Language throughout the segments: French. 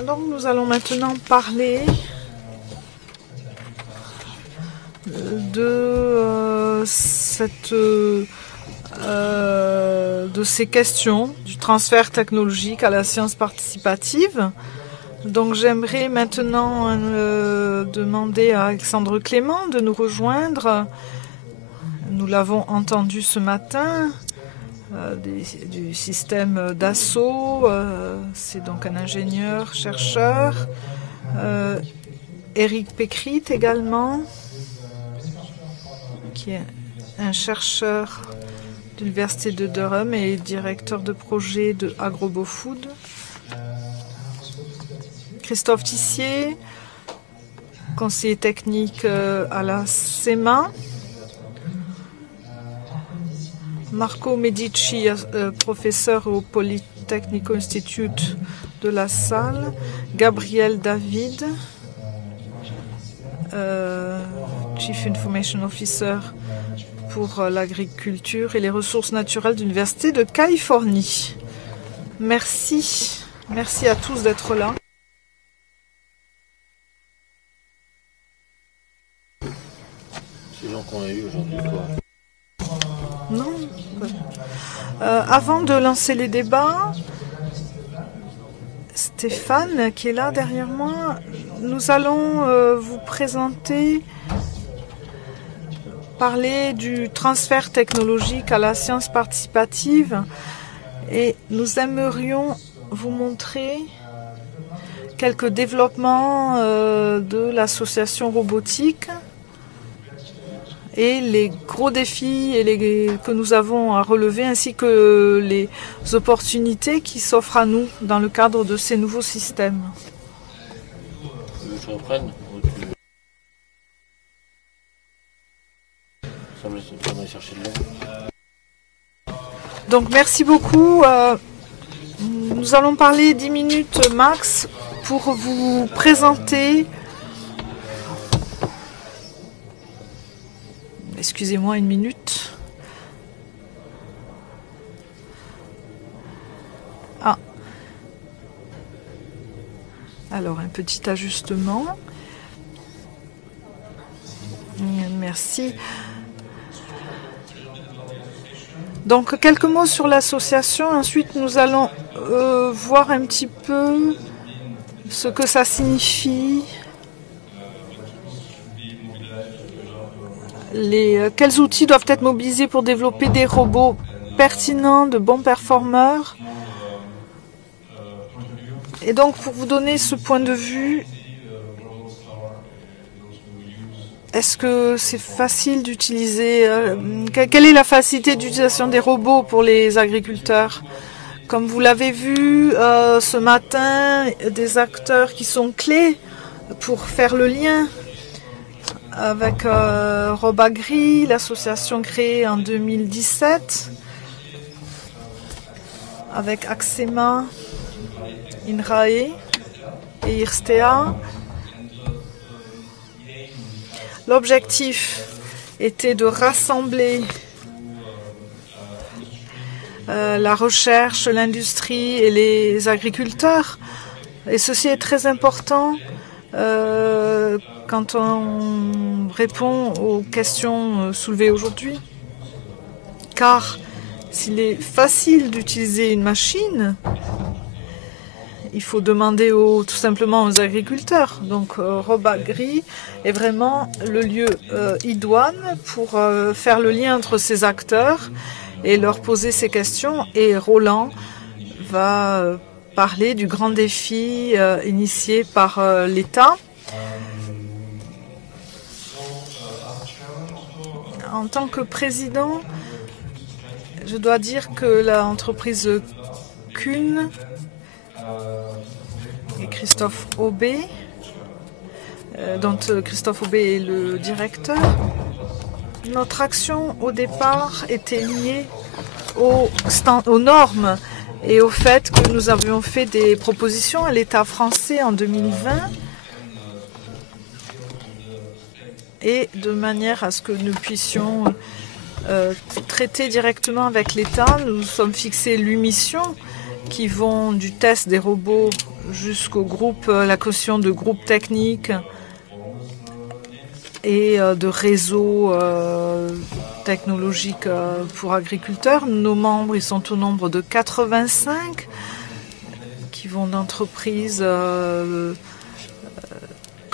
Alors nous allons maintenant parler de ces questions du transfert technologique à la science participative. Donc j'aimerais maintenant demander à Alexandre Clément de nous rejoindre. Nous l'avons entendu ce matin du système d'assaut. C'est donc un ingénieur, chercheur. Éric Pécrit également, qui est un chercheur de l'Université de Durham et directeur de projet de AgroboFood. Christophe Tissier, conseiller technique à la SEMA. Marco Medici, professeur au Polytechnico Institute de La Salle. Gabriel David, Chief Information Officer pour l'agriculture et les ressources naturelles de l'Université de Californie. Merci. Merci à tous d'être là. Ces gens qu'on a eu aujourd'hui, quoi. Non. Avant de lancer les débats, Stéphane, qui est là derrière moi, nous allons vous présenter, parler du transfert technologique à la science participative et nous aimerions vous montrer quelques développements de l'association robotique et les gros défis que nous avons à relever, ainsi que les opportunités qui s'offrent à nous dans le cadre de ces nouveaux systèmes. Tu veux que je reprenne ou ça me chercher de l'aide. Donc merci beaucoup. Nous allons parler 10 minutes max pour vous présenter. Excusez-moi une minute. Ah. Alors, un petit ajustement. Merci. Donc, quelques mots sur l'association. Ensuite, nous allons voir un petit peu ce que ça signifie. Quels outils doivent être mobilisés pour développer des robots pertinents, de bons performeurs. Et donc, pour vous donner ce point de vue, est-ce que c'est facile d'utiliser quelle est la facilité d'utilisation des robots pour les agriculteurs? Comme vous l'avez vu ce matin, des acteurs qui sont clés pour faire le lien avec Robagri, l'association créée en 2017, avec Axema, INRAE et IRSTEA. L'objectif était de rassembler la recherche, l'industrie et les agriculteurs. Et ceci est très important quand on répond aux questions soulevées aujourd'hui. Car s'il est facile d'utiliser une machine, il faut demander tout simplement aux agriculteurs. Donc Robagri est vraiment le lieu idoine pour faire le lien entre ces acteurs et leur poser ces questions. Et Roland va parler du grand défi initié par l'État. En tant que président, je dois dire que l'entreprise Kuhn et Christophe Aubé, dont Christophe Aubé est le directeur, notre action au départ était liée aux normes et au fait que nous avions fait des propositions à l'État français en 2020 et de manière à ce que nous puissions traiter directement avec l'État. Nous nous sommes fixés 8 missions qui vont du test des robots jusqu'au groupe, la question de groupes techniques et de réseaux technologiques pour agriculteurs. Nos membres, ils sont au nombre de 85 qui vont d'entreprises que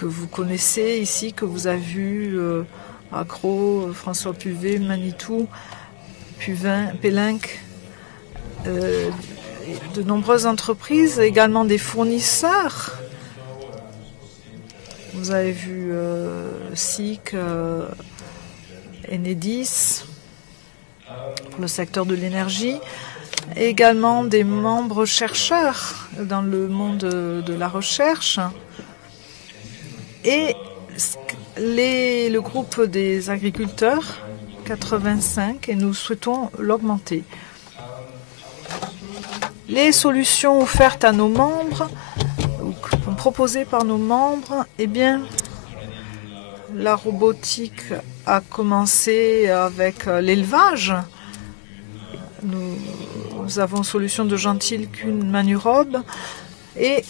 vous connaissez ici, que vous avez vu, Accro, François Puvet, Manitou, Pélinck, de nombreuses entreprises, également des fournisseurs. Vous avez vu SIC, Enedis, pour le secteur de l'énergie, et également des membres chercheurs dans le monde de la recherche. Et le groupe des agriculteurs, 85, et nous souhaitons l'augmenter. Les solutions offertes à nos membres, ou proposées par nos membres, eh bien, la robotique a commencé avec l'élevage. Nous avons solution de Gentil Kuhn Manurobes et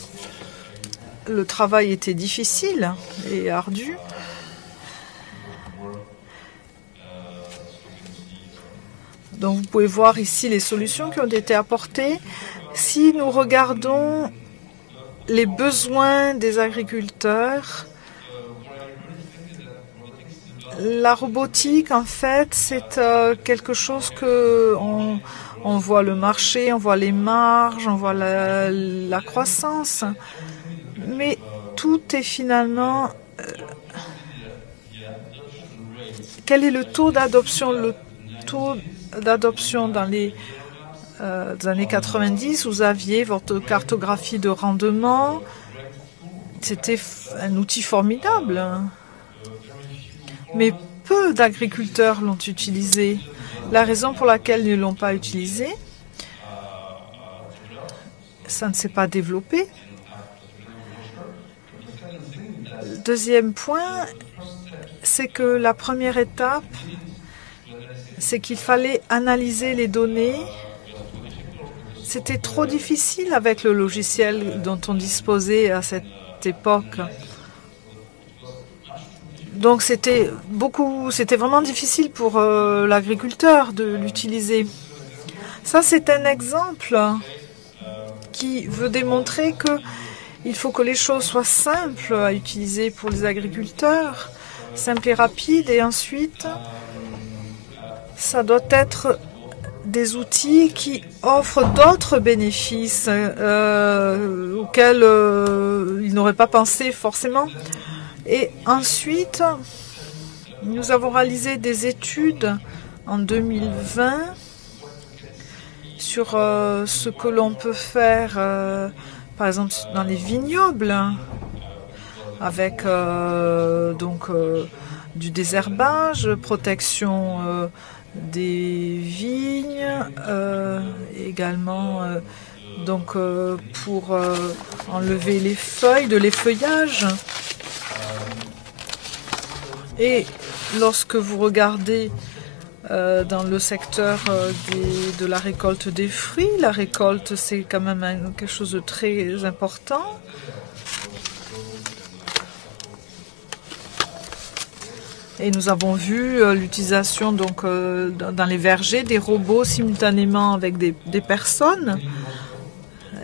le travail était difficile et ardu. Donc vous pouvez voir ici les solutions qui ont été apportées. Si nous regardons les besoins des agriculteurs, la robotique, en fait, c'est quelque chose que on voit le marché, on voit les marges, on voit la croissance. Mais tout est finalement... quel est le taux d'adoption? Le taux d'adoption dans les années 90, vous aviez votre cartographie de rendement. C'était un outil formidable. Mais peu d'agriculteurs l'ont utilisé. La raison pour laquelle ils ne l'ont pas utilisé, ça ne s'est pas développé. Deuxième point, c'est que la première étape, c'est qu'il fallait analyser les données. C'était trop difficile avec le logiciel dont on disposait à cette époque. Donc c'était vraiment difficile pour l'agriculteur de l'utiliser. Ça, c'est un exemple qui veut démontrer qu'il faut que les choses soient simples à utiliser pour les agriculteurs, simples et rapides, et ensuite, ça doit être des outils qui offrent d'autres bénéfices auxquels ils n'auraient pas pensé forcément. Et ensuite, nous avons réalisé des études en 2020 sur ce que l'on peut faire, par exemple, dans les vignobles, avec du désherbage, protection des vignes, également pour enlever les feuilles, de l'effeuillage. Et lorsque vous regardez dans le secteur de la récolte des fruits, la récolte c'est quand même quelque chose de très important. Et nous avons vu l'utilisation dans les vergers des robots simultanément avec des personnes.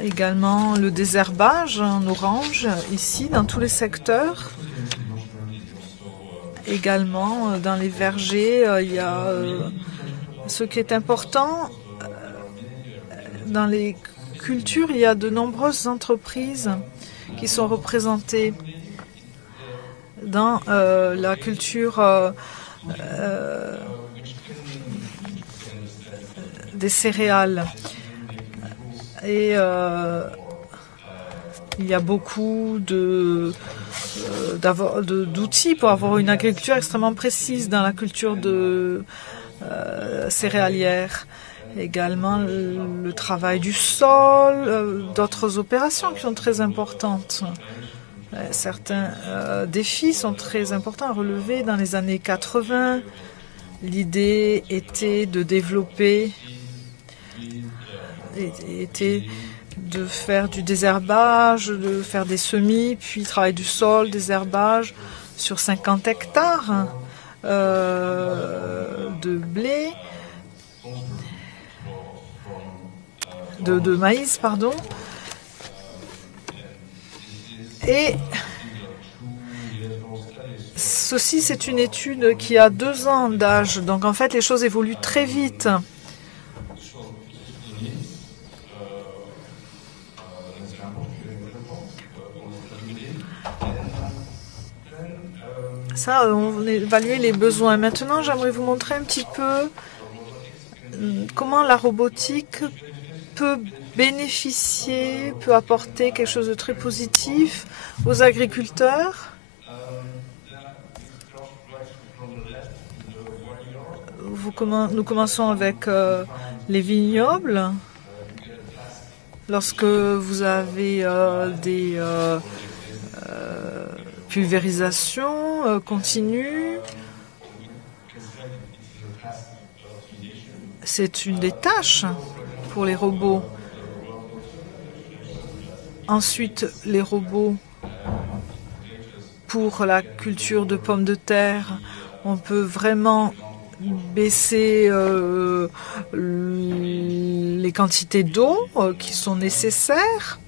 Également le désherbage en orange ici dans tous les secteurs. Également dans les vergers, il y a ce qui est important. Dans les cultures, il y a de nombreuses entreprises qui sont représentées dans la culture des céréales. Et il y a beaucoup d'outils pour avoir une agriculture extrêmement précise dans la culture céréalière. Également le travail du sol, d'autres opérations qui sont très importantes. Certains défis sont très importants à relever. Dans les années 80, l'idée était de développer de faire du désherbage, de faire des semis, puis travail du sol, désherbage sur 50 hectares de blé, de maïs, pardon. Et ceci, c'est une étude qui a 2 ans d'âge. Donc, en fait, les choses évoluent très vite. Ça, on évalue les besoins. Maintenant, j'aimerais vous montrer un petit peu comment la robotique peut bénéficier, peut apporter quelque chose de très positif aux agriculteurs. Nous commençons avec les vignobles. Lorsque vous avez des pulvérisations continues, c'est une des tâches pour les robots. Ensuite, les robots pour la culture de pommes de terre, on peut vraiment baisser les quantités d'eau qui sont nécessaires.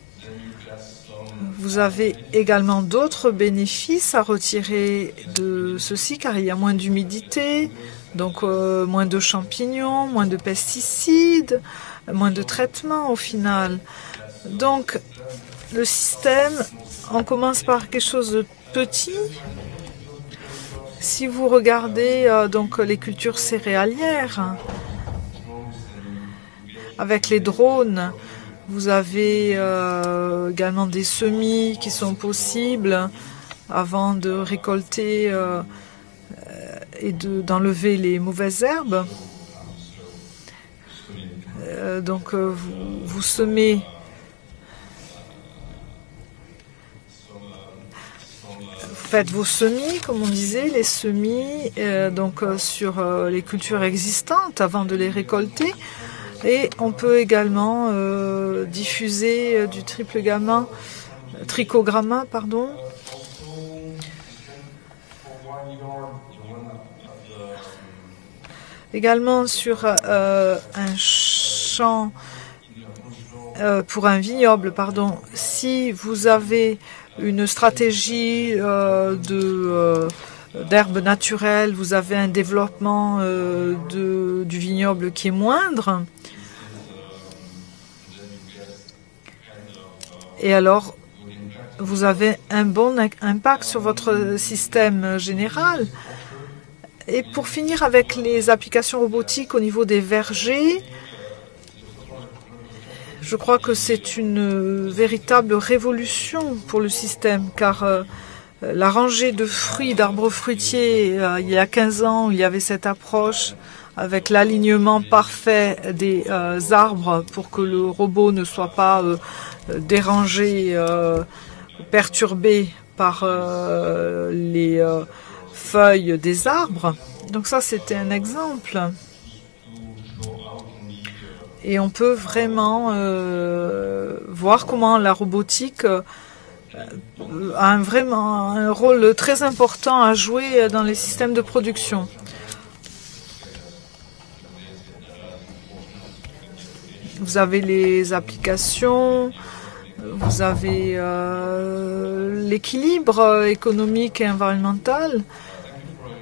Vous avez également d'autres bénéfices à retirer de ceci, car il y a moins d'humidité, donc moins de champignons, moins de pesticides, moins de traitements au final. Donc, le système, on commence par quelque chose de petit. Si vous regardez donc les cultures céréalières, avec les drones, vous avez également des semis qui sont possibles avant de récolter et d'enlever les mauvaises herbes. Donc vous semez faites vos semis, comme on disait, les semis sur les cultures existantes avant de les récolter. Et on peut également diffuser du trichogramma, pardon. Également sur un champ, pour un vignoble, pardon, si vous avez une stratégie d'herbe naturelle, vous avez un développement du vignoble qui est moindre. Et alors, vous avez un bon impact sur votre système général. Et pour finir avec les applications robotiques au niveau des vergers, je crois que c'est une véritable révolution pour le système, car la rangée de fruits, d'arbres fruitiers, il y a 15 ans, il y avait cette approche avec l'alignement parfait des arbres pour que le robot ne soit pas dérangé, perturbé par les feuilles des arbres. Donc ça, c'était un exemple. Et on peut vraiment voir comment la robotique a vraiment un rôle très important à jouer dans les systèmes de production. Vous avez les applications, vous avez l'équilibre économique et environnemental.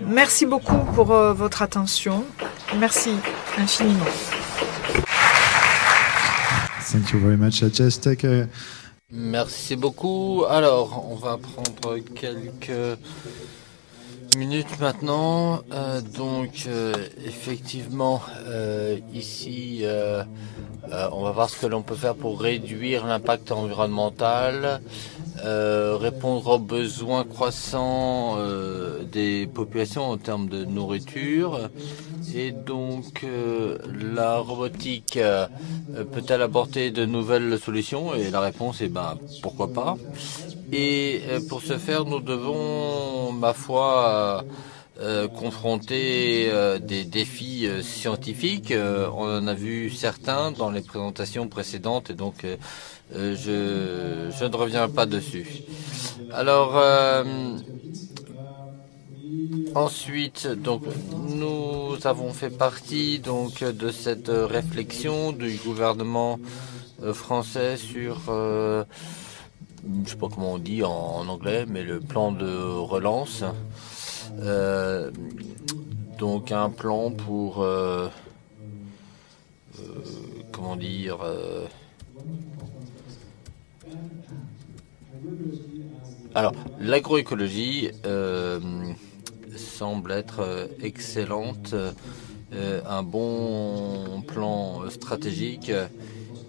Merci beaucoup pour votre attention. Merci infiniment. Thank you very much. Just take a... Merci beaucoup. Alors, on va prendre quelques minutes maintenant. Effectivement, ici, on va voir ce que l'on peut faire pour réduire l'impact environnemental, répondre aux besoins croissants des populations en termes de nourriture. Et donc, la robotique peut-elle apporter de nouvelles solutions? Et la réponse est pourquoi pas. Et pour ce faire, nous devons, ma foi, confronter des défis scientifiques. On en a vu certains dans les présentations précédentes et donc je ne reviens pas dessus. Alors ensuite, donc nous avons fait partie donc de cette réflexion du gouvernement français sur je sais pas comment on dit en anglais, mais le plan de relance. Donc un plan pour comment dire alors l'agroécologie semble être excellente, un bon plan stratégique.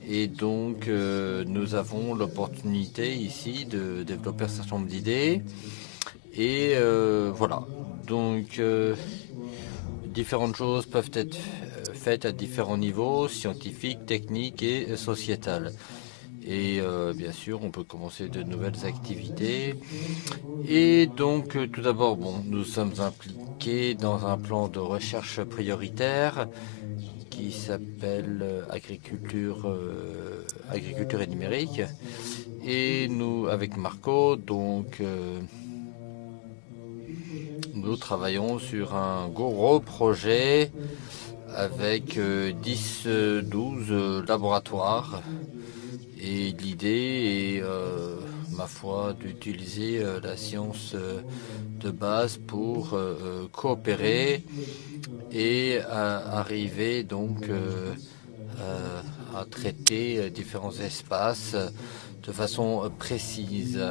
Et donc, nous avons l'opportunité ici de développer un certain nombre d'idées. Et voilà. Donc, différentes choses peuvent être faites à différents niveaux, scientifiques, techniques et sociétales. Et bien sûr, on peut commencer de nouvelles activités. Et donc, tout d'abord, bon, nous sommes impliqués dans un plan de recherche prioritaire qui s'appelle agriculture et numérique. Et nous, avec Marco, donc nous travaillons sur un gros projet avec 10-12 laboratoires. Et l'idée est, ma foi, d'utiliser la science de base pour coopérer et arriver donc à traiter différents espaces de façon précise.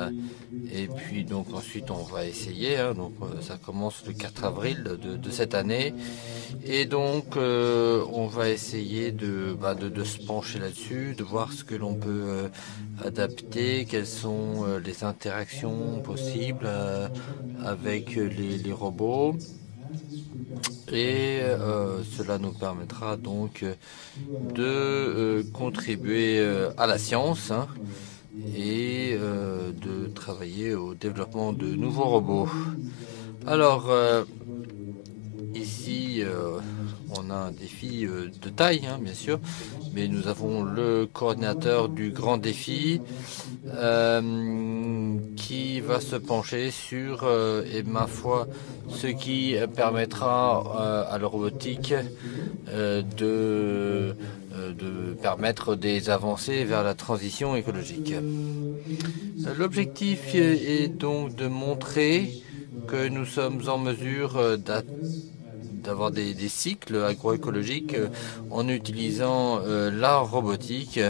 Et puis donc ensuite on va essayer, donc ça commence le 4 avril de cette année, et donc on va essayer de se pencher là-dessus, de voir ce que l'on peut adapter, quelles sont les interactions possibles avec les robots. Et cela nous permettra donc de contribuer à la science et de travailler au développement de nouveaux robots. Alors ici on a un défi de taille, bien sûr, mais nous avons le coordinateur du grand défi qui va se pencher sur, et ma foi, ce qui permettra à la robotique de permettre des avancées vers la transition écologique. L'objectif est donc de montrer que nous sommes en mesure d'avoir des cycles agroécologiques en utilisant la robotique.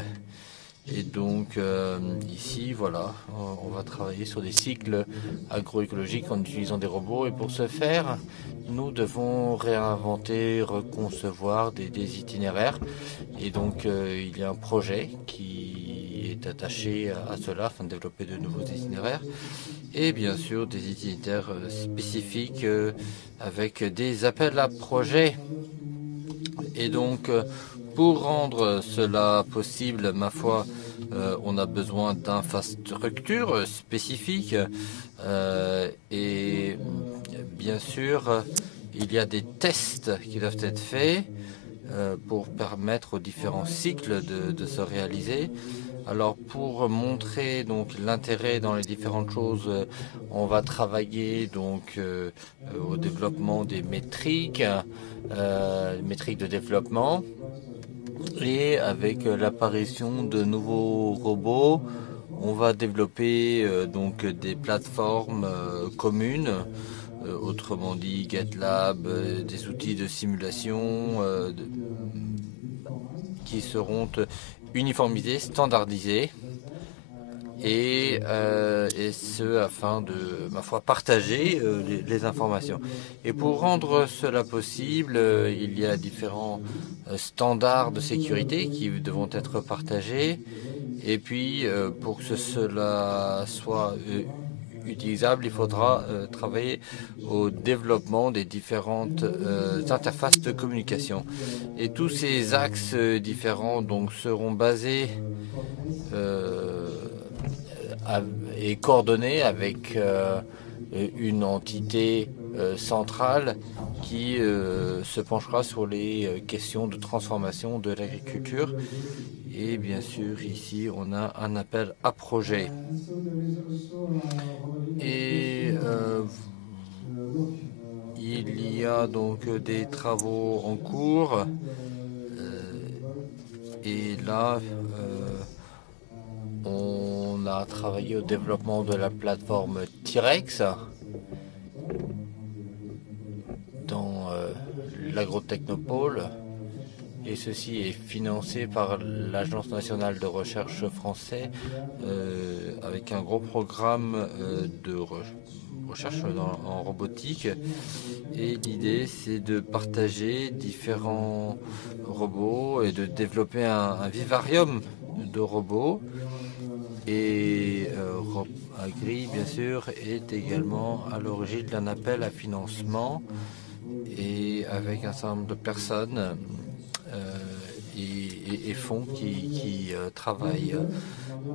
Et donc ici, voilà, on va travailler sur des cycles agroécologiques en utilisant des robots. Et pour ce faire, nous devons réinventer, reconcevoir des itinéraires. Et donc il y a un projet qui est attaché à cela afin de développer de nouveaux itinéraires. Et bien sûr des itinéraires spécifiques avec des appels à projets. Et donc pour rendre cela possible, ma foi, on a besoin d'infrastructures spécifiques et bien sûr il y a des tests qui doivent être faits pour permettre aux différents cycles de se réaliser. Alors pour montrer donc l'intérêt dans les différentes choses, on va travailler donc au développement des métriques de développement. Et avec l'apparition de nouveaux robots, on va développer donc des plateformes communes, autrement dit GitLab, des outils de simulation qui seront uniformisés, standardisés, et ce afin de, ma foi, partager les informations. Et pour rendre cela possible, il y a différents standards de sécurité qui devront être partagés. Et puis, pour que cela soit utilisable, il faudra travailler au développement des différentes interfaces de communication. Et tous ces axes différents donc seront basés et coordonnés avec une entité centrale qui se penchera sur les questions de transformation de l'agriculture. Et bien sûr, ici, on a un appel à projet. Et il y a donc des travaux en cours. Et là, on a travaillé au développement de la plateforme T-Rex dans l'Agro-Technopole. Et ceci est financé par l'Agence nationale de recherche française avec un gros programme de recherche en robotique. Et l'idée, c'est de partager différents robots et de développer un vivarium de robots. Et Agri, bien sûr, est également à l'origine d'un appel à financement et avec un certain nombre de personnes et fonds qui travaillent.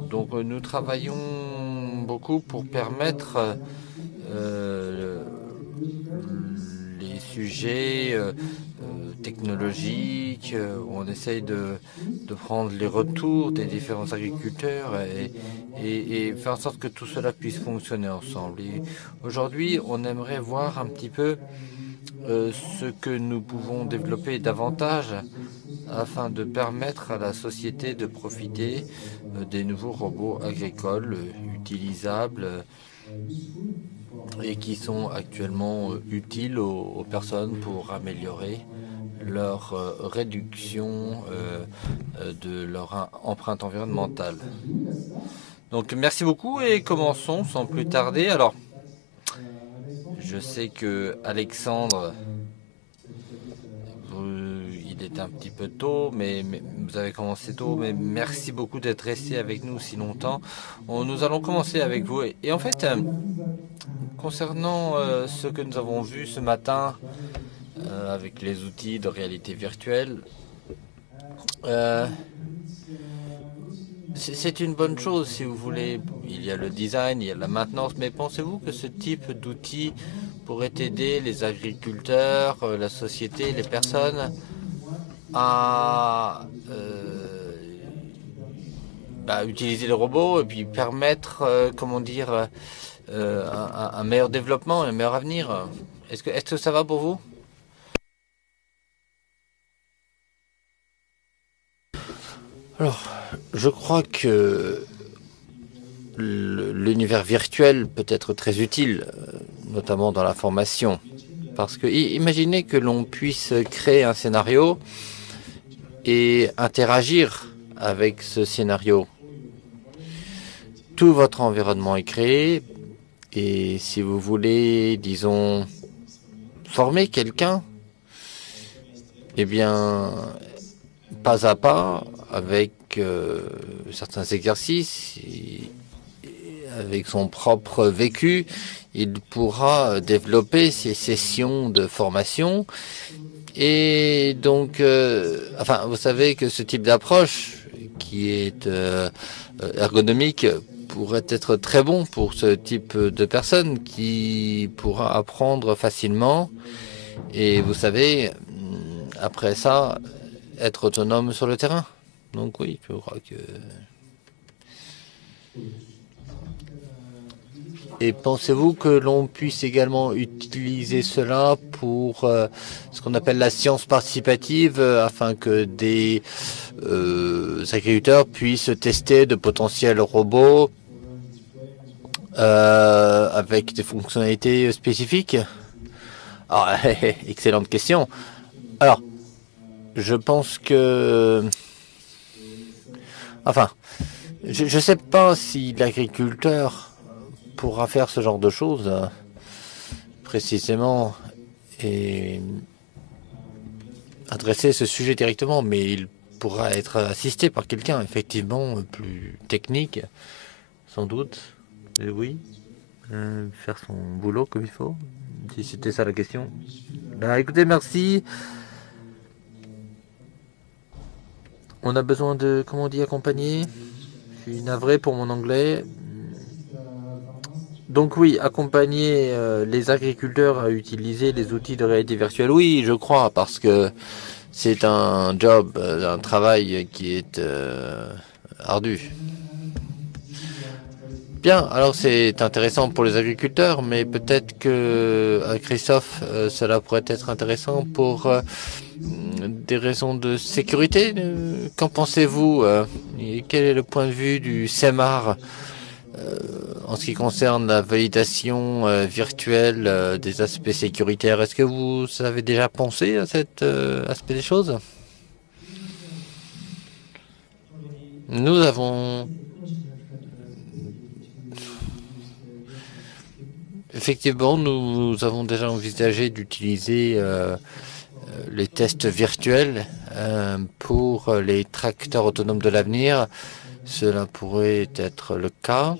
Donc nous travaillons beaucoup pour permettre les sujets technologiques, où on essaye de prendre les retours des différents agriculteurs et faire en sorte que tout cela puisse fonctionner ensemble. Et aujourd'hui, on aimerait voir un petit peu ce que nous pouvons développer davantage afin de permettre à la société de profiter des nouveaux robots agricoles utilisables et qui sont actuellement utiles aux personnes pour améliorer leur réduction de leur empreinte environnementale. Donc merci beaucoup et commençons sans plus tarder. Alors, je sais que Alexandre, il est un petit peu tôt, mais vous avez commencé tôt, mais merci beaucoup d'être resté avec nous si longtemps. Nous allons commencer avec vous. Et en fait, concernant ce que nous avons vu ce matin avec les outils de réalité virtuelle, c'est une bonne chose si vous voulez. Il y a le design, il y a la maintenance, mais pensez-vous que ce type d'outils pourrait aider les agriculteurs, la société, les personnes à utiliser les robots et puis permettre, comment dire, un meilleur développement, un meilleur avenir? Est-ce que ça va pour vous? Alors, je crois que l'univers virtuel peut être très utile, notamment dans la formation. Parce que imaginez que l'on puisse créer un scénario et interagir avec ce scénario. Tout votre environnement est créé et si vous voulez, disons, former quelqu'un, eh bien, pas à pas, avec certains exercices, avec son propre vécu, il pourra développer ses sessions de formation. Et donc, vous savez que ce type d'approche, qui est ergonomique, pourrait être très bon pour ce type de personne qui pourra apprendre facilement. Et vous savez, après ça, être autonome sur le terrain. Donc oui, je crois que... Et pensez-vous que l'on puisse également utiliser cela pour ce qu'on appelle la science participative, afin que des agriculteurs puissent tester de potentiels robots avec des fonctionnalités spécifiques? Alors, excellente question. Alors, je pense que... je ne sais pas si l'agriculteur pourra faire ce genre de choses précisément et adresser ce sujet directement, mais il pourra être assisté par quelqu'un, effectivement, plus technique, sans doute. Et oui, faire son boulot comme il faut, si c'était ça la question. Écoutez, merci. On a besoin de, comment on dit, accompagner. Je suis navré pour mon anglais. Donc oui, accompagner les agriculteurs à utiliser les outils de réalité virtuelle, oui, je crois, parce que c'est un job, un travail qui est ardu. Bien, alors c'est intéressant pour les agriculteurs, mais peut-être que, Christophe, cela pourrait être intéressant pour des raisons de sécurité. Qu'en pensez-vous et quel est le point de vue du CEMAR en ce qui concerne la validation virtuelle des aspects sécuritaires? Est-ce que vous avez déjà pensé à cet aspect des choses? Nous avons effectivement, nous avons déjà envisagé d'utiliser les tests virtuels pour les tracteurs autonomes de l'avenir. Cela pourrait être le cas.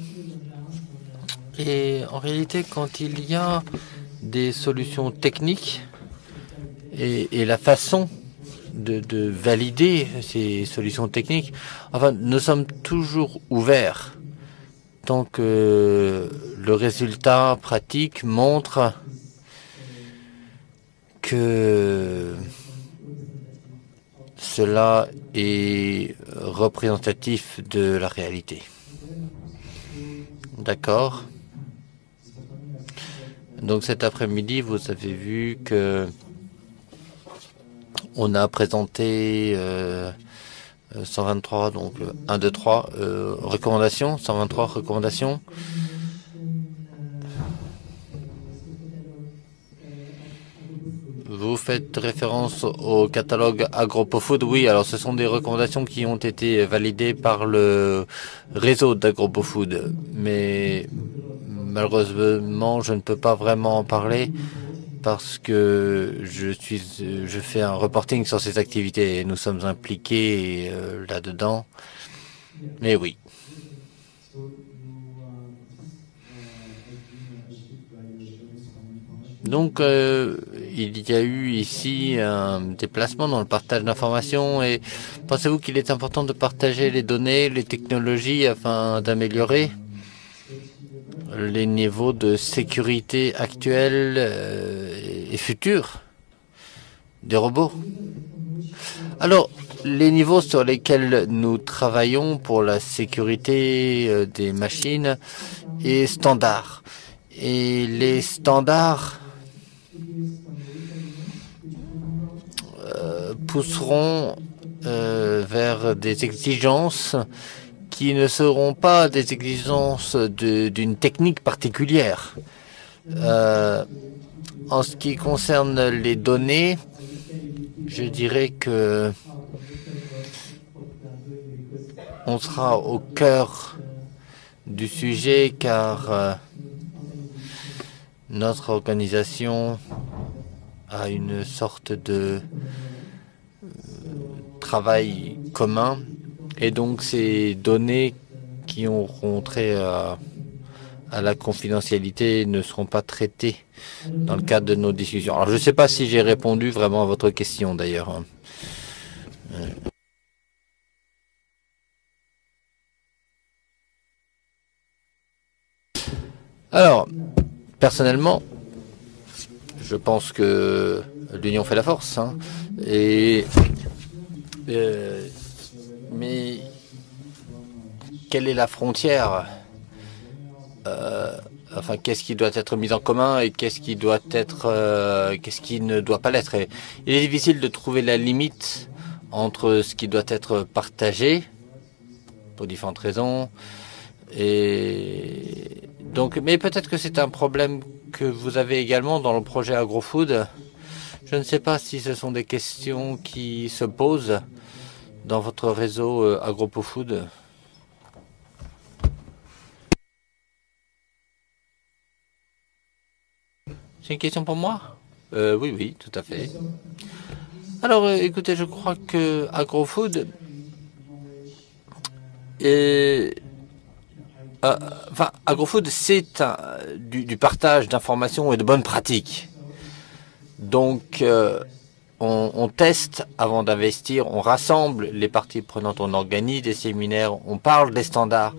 Et en réalité, quand il y a des solutions techniques et la façon de valider ces solutions techniques, enfin, nous sommes toujours ouverts tant que le résultat pratique montre que cela est représentatif de la réalité. D'accord. Donc cet après-midi, vous avez vu que on a présenté 123, donc 1, 2, 3 recommandations, 123 recommandations. Vous faites référence au catalogue AgropoFood. Oui, alors ce sont des recommandations qui ont été validées par le réseau d'AgropoFood. Mais malheureusement, je ne peux pas vraiment en parler parce que je fais un reporting sur ces activités et nous sommes impliqués là-dedans. Mais oui. Donc, il y a eu ici un déplacement dans le partage d'informations et pensez-vous qu'il est important de partager les données, les technologies afin d'améliorer les niveaux de sécurité actuels et futurs des robots? Alors, les niveaux sur lesquels nous travaillons pour la sécurité des machines est standard. Et les standards pousseront vers des exigences qui ne seront pas des exigences d'une technique particulière. En ce qui concerne les données, je dirais que on sera au cœur du sujet car notre organisation a une sorte de travail commun et donc ces données qui auront trait à la confidentialité ne seront pas traitées dans le cadre de nos discussions. Alors je ne sais pas si j'ai répondu vraiment à votre question d'ailleurs. Alors, personnellement, je pense que l'union fait la force. Hein, mais quelle est la frontière enfin, qu'est-ce qui doit être mis en commun et qu'est-ce qui doit être, qu'est-ce qui ne doit pas l'être. Il est difficile de trouver la limite entre ce qui doit être partagé pour différentes raisons et donc, mais peut-être que c'est un problème que vous avez également dans le projet AgroFood. Je ne sais pas si ce sont des questions qui se posent dans votre réseau AgroPoFood. C'est une question pour moi? Oui, oui, tout à fait. Alors, écoutez, je crois que AgroFood enfin, AgroFood, c'est du partage d'informations et de bonnes pratiques. Donc, on teste avant d'investir, on rassemble les parties prenantes, on organise des séminaires, on parle des standards.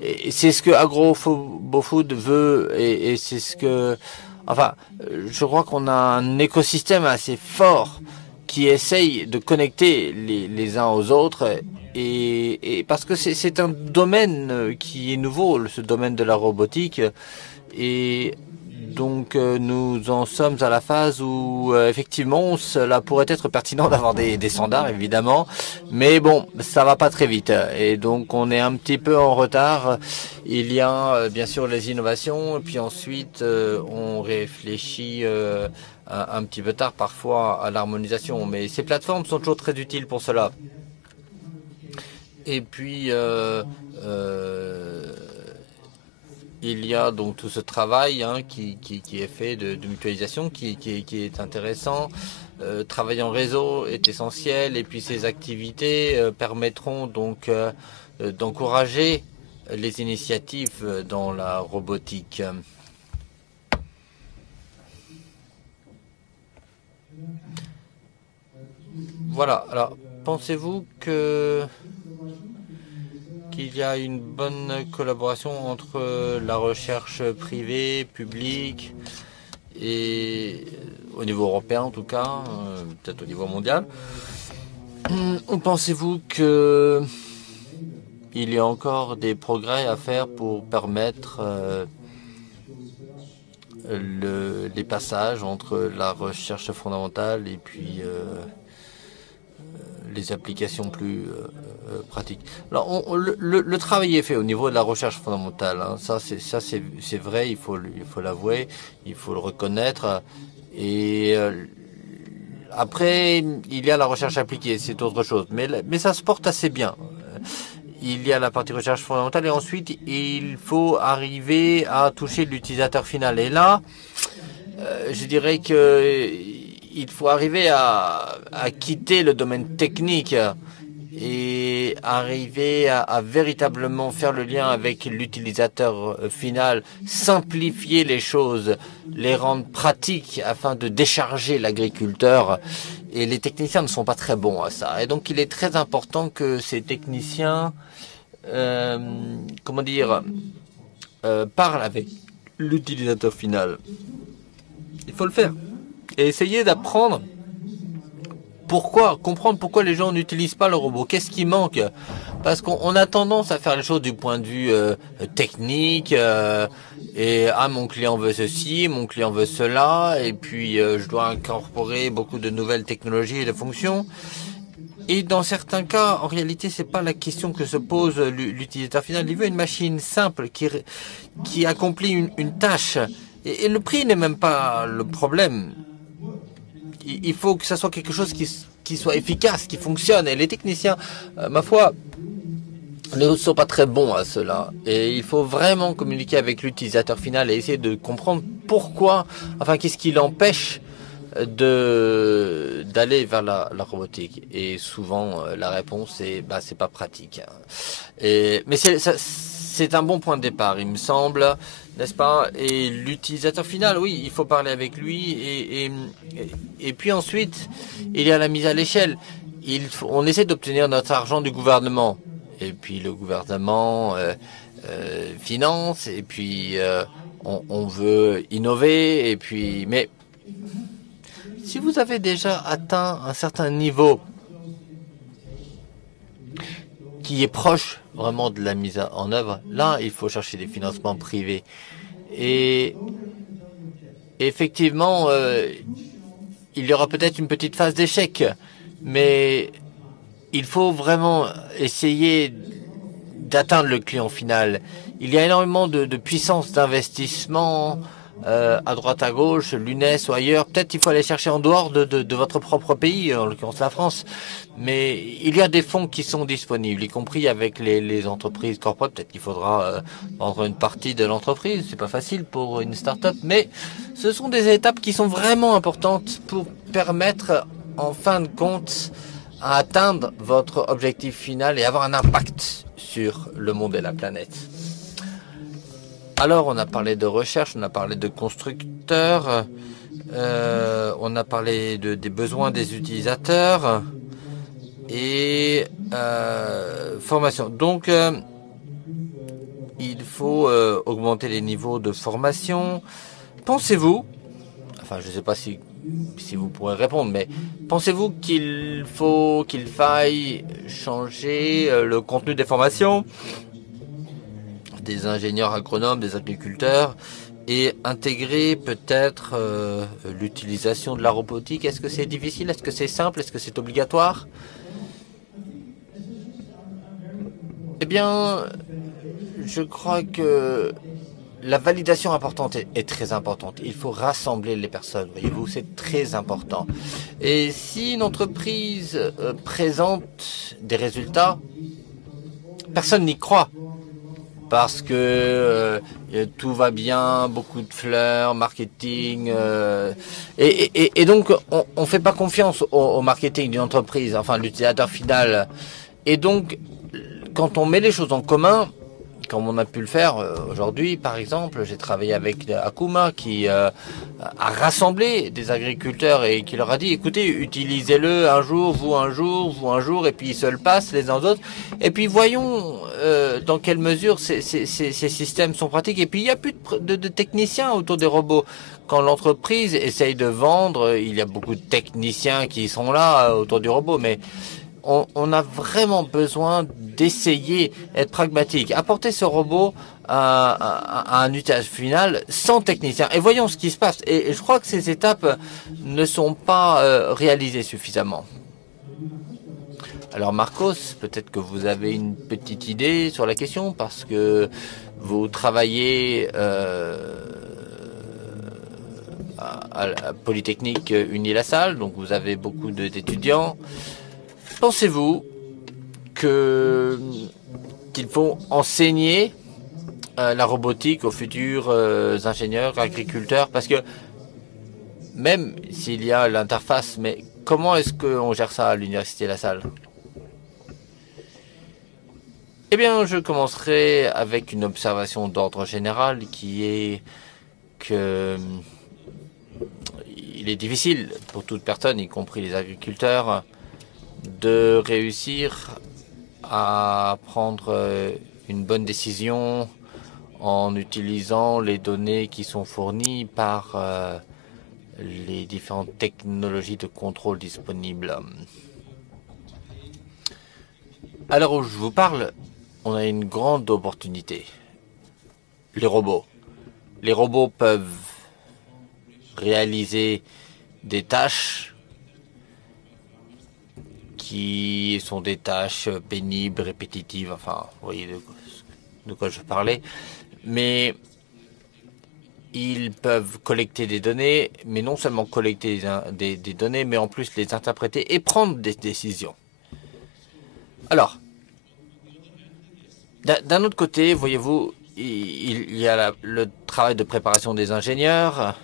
Et c'est ce que AgroFood veut, et c'est ce que... Enfin, je crois qu'on a un écosystème assez fort qui essaye de connecter les uns aux autres, et parce que c'est un domaine qui est nouveau, ce domaine de la robotique, et donc nous en sommes à la phase où effectivement cela pourrait être pertinent d'avoir des standards évidemment, mais bon, ça va pas très vite et donc on est un petit peu en retard. Il y a bien sûr les innovations et puis ensuite on réfléchit un petit peu tard parfois à l'harmonisation, mais ces plateformes sont toujours très utiles pour cela. Et puis il y a donc tout ce travail qui est fait de mutualisation qui est intéressant. Travailler en réseau est essentiel et puis ces activités permettront donc d'encourager les initiatives dans la robotique. Voilà, alors pensez-vous qu'il y a une bonne collaboration entre la recherche privée, publique et au niveau européen en tout cas, peut-être au niveau mondial? Ou pensez-vous qu'il y a encore des progrès à faire pour permettre les passages entre la recherche fondamentale et puis les applications plus pratiques? Alors, le travail est fait au niveau de la recherche fondamentale. Hein. Ça, c'est vrai, il faut l'avouer, il faut le reconnaître. Et après, il y a la recherche appliquée, c'est autre chose. Mais ça se porte assez bien. Il y a la partie recherche fondamentale et ensuite, il faut arriver à toucher l'utilisateur final. Et là, je dirais que il faut arriver à quitter le domaine technique et arriver à véritablement faire le lien avec l'utilisateur final, simplifier les choses, les rendre pratiques afin de décharger l'agriculteur. Et les techniciens ne sont pas très bons à ça. Et donc il est très important que ces techniciens, comment dire, parlent avec l'utilisateur final. Il faut le faire. Et essayer d'apprendre comprendre pourquoi les gens n'utilisent pas le robot. Qu'est-ce qui manque? Parce qu'on a tendance à faire les choses du point de vue technique. Et mon client veut ceci, mon client veut cela. Et puis je dois incorporer beaucoup de nouvelles technologies et de fonctions. Et dans certains cas, en réalité, c'est pas la question que se pose l'utilisateur final. Il veut une machine simple qui accomplit une tâche. Et le prix n'est même pas le problème. Il faut que ça soit quelque chose qui soit efficace, qui fonctionne. Et les techniciens, ma foi, ne sont pas très bons à cela. Et il faut vraiment communiquer avec l'utilisateur final et essayer de comprendre pourquoi, enfin, qu'est-ce qui l'empêche d'aller vers la robotique. Et souvent, la réponse est, c'est pas pratique. Mais c'est un bon point de départ, il me semble, n'est-ce pas? Et l'utilisateur final, oui, il faut parler avec lui. Et puis ensuite, il y a la mise à l'échelle. On essaie d'obtenir notre argent du gouvernement. Et puis le gouvernement finance. Et puis on veut innover. Et puis, mais si vous avez déjà atteint un certain niveau qui est proche vraiment de la mise en œuvre, là, il faut chercher des financements privés. Et effectivement, il y aura peut-être une petite phase d'échec, mais il faut vraiment essayer d'atteindre le client final. Il y a énormément de puissance d'investissement à droite, à gauche, l'UNES ou ailleurs. Peut-être il faut aller chercher en dehors de votre propre pays, en l'occurrence la France. Mais il y a des fonds qui sont disponibles, y compris avec les entreprises corporate. Peut-être qu'il faudra vendre une partie de l'entreprise. C'est pas facile pour une start-up, mais ce sont des étapes qui sont vraiment importantes pour permettre, en fin de compte, à atteindre votre objectif final et avoir un impact sur le monde et la planète. Alors, on a parlé de recherche, on a parlé de constructeurs, on a parlé des besoins des utilisateurs et formation. Donc, il faut augmenter les niveaux de formation. Pensez-vous, enfin je ne sais pas si vous pourrez répondre, mais pensez-vous qu'il faille changer le contenu des formations des ingénieurs agronomes, des agriculteurs, et intégrer peut-être l'utilisation de la robotique? Est-ce que c'est difficile? Est-ce que c'est simple? Est-ce que c'est obligatoire? Eh bien, je crois que la validation importante est très importante. Il faut rassembler les personnes, voyez-vous, c'est très important. Et si une entreprise présente des résultats, personne n'y croit. Parce que tout va bien, beaucoup de fleurs, marketing, et donc on ne fait pas confiance au marketing d'une entreprise, enfin l'utilisateur final. Et donc, quand on met les choses en commun, comme on a pu le faire aujourd'hui, par exemple, j'ai travaillé avec Akuma qui a rassemblé des agriculteurs et qui leur a dit, écoutez, utilisez-le un jour, vous un jour, et puis ils se le passent les uns aux autres. Et puis voyons dans quelle mesure ces systèmes sont pratiques. Et puis il n'y a plus de techniciens autour des robots. Quand l'entreprise essaye de vendre, il y a beaucoup de techniciens qui sont là autour du robot, mais on a vraiment besoin d'essayer d'être pragmatique, apporter ce robot à un usage final sans technicien. Et voyons ce qui se passe. Et je crois que ces étapes ne sont pas réalisées suffisamment. Alors Marcos, peut-être que vous avez une petite idée sur la question parce que vous travaillez à la Polytechnique Uni-La-Salle, donc vous avez beaucoup d'étudiants. Pensez-vous qu'il faut enseigner la robotique aux futurs ingénieurs, agriculteurs? Parce que même s'il y a l'interface, mais comment est-ce qu'on gère ça à l'Université La Salle? Eh bien, je commencerai avec une observation d'ordre général qui est que il est difficile pour toute personne, y compris les agriculteurs, de réussir à prendre une bonne décision en utilisant les données qui sont fournies par les différentes technologies de contrôle disponibles. À l'heure où je vous parle, on a une grande opportunité. Les robots. Les robots peuvent réaliser des tâches qui sont des tâches pénibles, répétitives, enfin, vous voyez de quoi je parlais. Mais ils peuvent collecter des données, mais non seulement collecter des données, mais en plus les interpréter et prendre des décisions. Alors, d'un autre côté, voyez-vous, il y a le travail de préparation des ingénieurs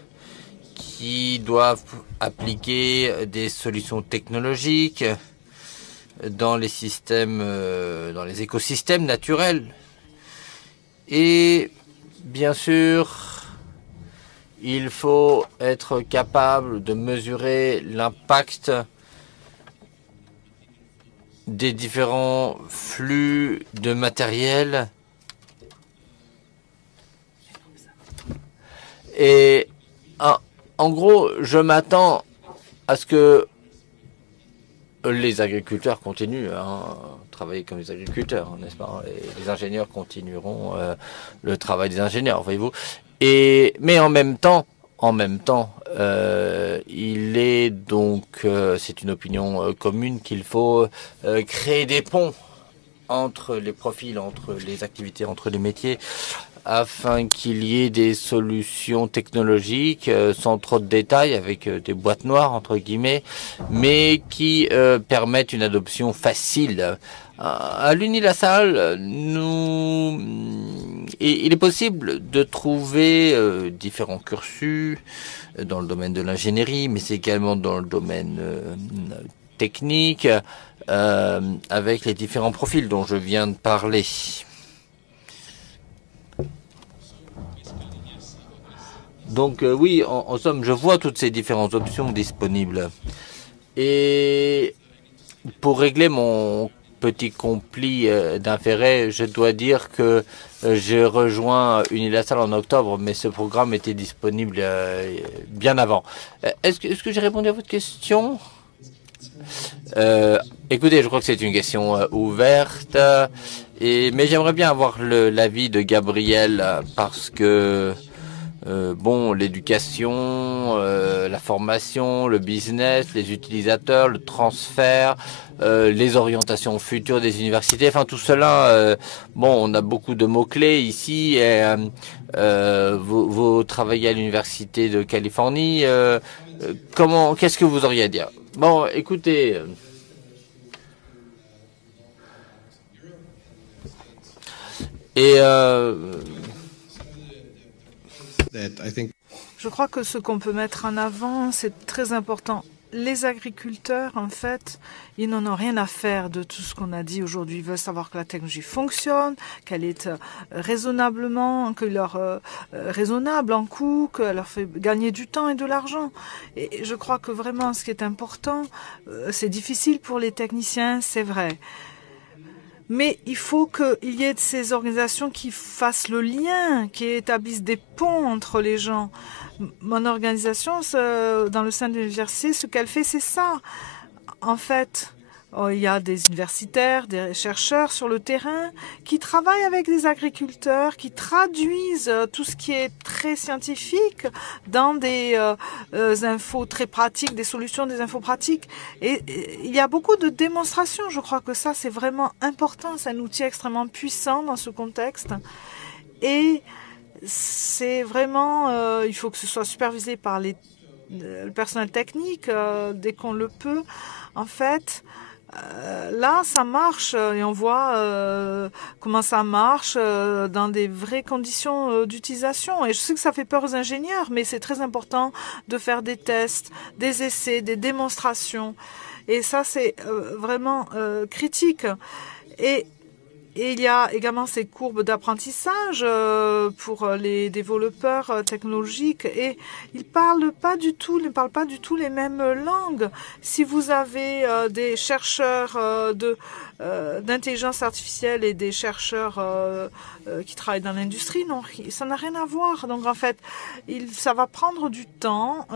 qui doivent appliquer des solutions technologiques dans les systèmes, dans les écosystèmes naturels. Et bien sûr, il faut être capable de mesurer l'impact des différents flux de matériel. Et en gros, je m'attends à ce que les agriculteurs continuent à travailler comme des agriculteurs, n'est-ce pas? Et les ingénieurs continueront le travail des ingénieurs, voyez-vous. Mais en même temps, il est donc, c'est une opinion commune qu'il faut créer des ponts entre les profils, entre les activités, entre les métiers, afin qu'il y ait des solutions technologiques sans trop de détails, avec des boîtes noires, entre guillemets, mais qui permettent une adoption facile. À l'Uni-La-Salle, il est possible de trouver différents cursus dans le domaine de l'ingénierie, mais c'est également dans le domaine technique, avec les différents profils dont je viens de parler. Donc oui, en somme, je vois toutes ces différentes options disponibles. Et pour régler mon petit conflit d'intérêts. Je dois dire que j'ai rejoint Unilassal en octobre, mais ce programme était disponible bien avant. Est-ce que j'ai répondu à votre question? Écoutez, je crois que c'est une question ouverte, mais j'aimerais bien avoir l'avis de Gabriel parce que bon, l'éducation, la formation, le business, les utilisateurs, le transfert, les orientations futures des universités, enfin tout cela, bon, on a beaucoup de mots-clés ici. Et, vous travaillez à l'université de Californie. Qu'est-ce que vous auriez à dire? Bon, écoutez, et je crois que ce qu'on peut mettre en avant, c'est très important. Les agriculteurs, en fait, ils n'en ont rien à faire de tout ce qu'on a dit aujourd'hui. Ils veulent savoir que la technologie fonctionne, qu'elle est raisonnable en coût, qu'elle leur fait gagner du temps et de l'argent. Et je crois que vraiment, ce qui est important, c'est difficile pour les techniciens, c'est vrai. Mais il faut qu'il y ait de ces organisations qui fassent le lien, qui établissent des ponts entre les gens. Mon organisation, dans le sein de l'université, ce qu'elle fait, c'est ça. En fait, il y a des universitaires, des chercheurs sur le terrain qui travaillent avec des agriculteurs, qui traduisent tout ce qui est très scientifique dans des infos très pratiques, des solutions, des infos pratiques. Et il y a beaucoup de démonstrations. Je crois que ça, c'est vraiment important. C'est un outil extrêmement puissant dans ce contexte. Et c'est vraiment, il faut que ce soit supervisé par le personnel technique dès qu'on le peut. En fait, là, ça marche et on voit comment ça marche dans des vraies conditions d'utilisation. Et je sais que ça fait peur aux ingénieurs, mais c'est très important de faire des tests, des essais, des démonstrations. Et ça, c'est vraiment critique. Et il y a également ces courbes d'apprentissage pour les développeurs technologiques et ils ne parlent pas du tout les mêmes langues. Si vous avez des chercheurs d'intelligence artificielle et des chercheurs qui travaillent dans l'industrie, non, ça n'a rien à voir. Donc en fait, ça va prendre du temps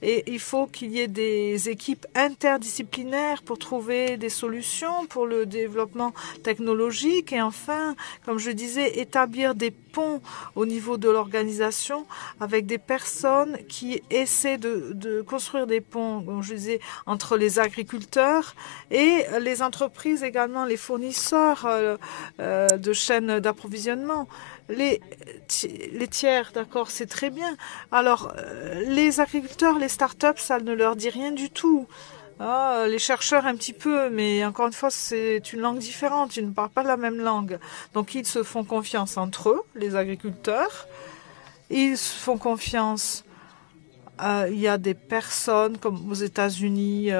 et il faut qu'il y ait des équipes interdisciplinaires pour trouver des solutions pour le développement technologique et enfin, comme je disais, établir des ponts au niveau de l'organisation avec des personnes qui essaient de construire des ponts, comme je disais, entre les agriculteurs et les entreprises également, les fournisseurs de chaînes d'approvisionnement. Les tiers, d'accord, c'est très bien. Alors, les agriculteurs, les startups, ça ne leur dit rien du tout. Ah, les chercheurs un petit peu, mais encore une fois, c'est une langue différente. Ils ne parlent pas la même langue. Donc, ils se font confiance entre eux, les agriculteurs. Ils se font confiance. Il y a des personnes, comme aux États-Unis,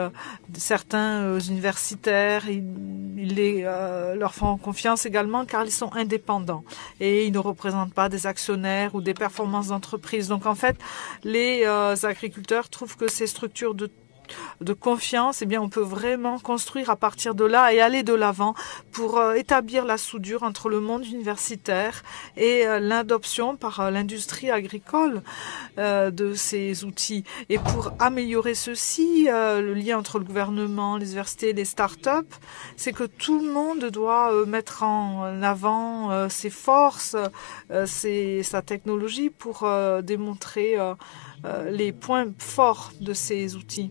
certains universitaires, ils leur font confiance également car ils sont indépendants et ils ne représentent pas des actionnaires ou des performances d'entreprise. Donc en fait, les agriculteurs trouvent que ces structures de confiance, eh bien, on peut vraiment construire à partir de là et aller de l'avant pour établir la soudure entre le monde universitaire et l'adoption par l'industrie agricole de ces outils. Et pour améliorer ceci, le lien entre le gouvernement, les universités et les startups, c'est que tout le monde doit mettre en avant ses forces, sa technologie pour démontrer les points forts de ces outils.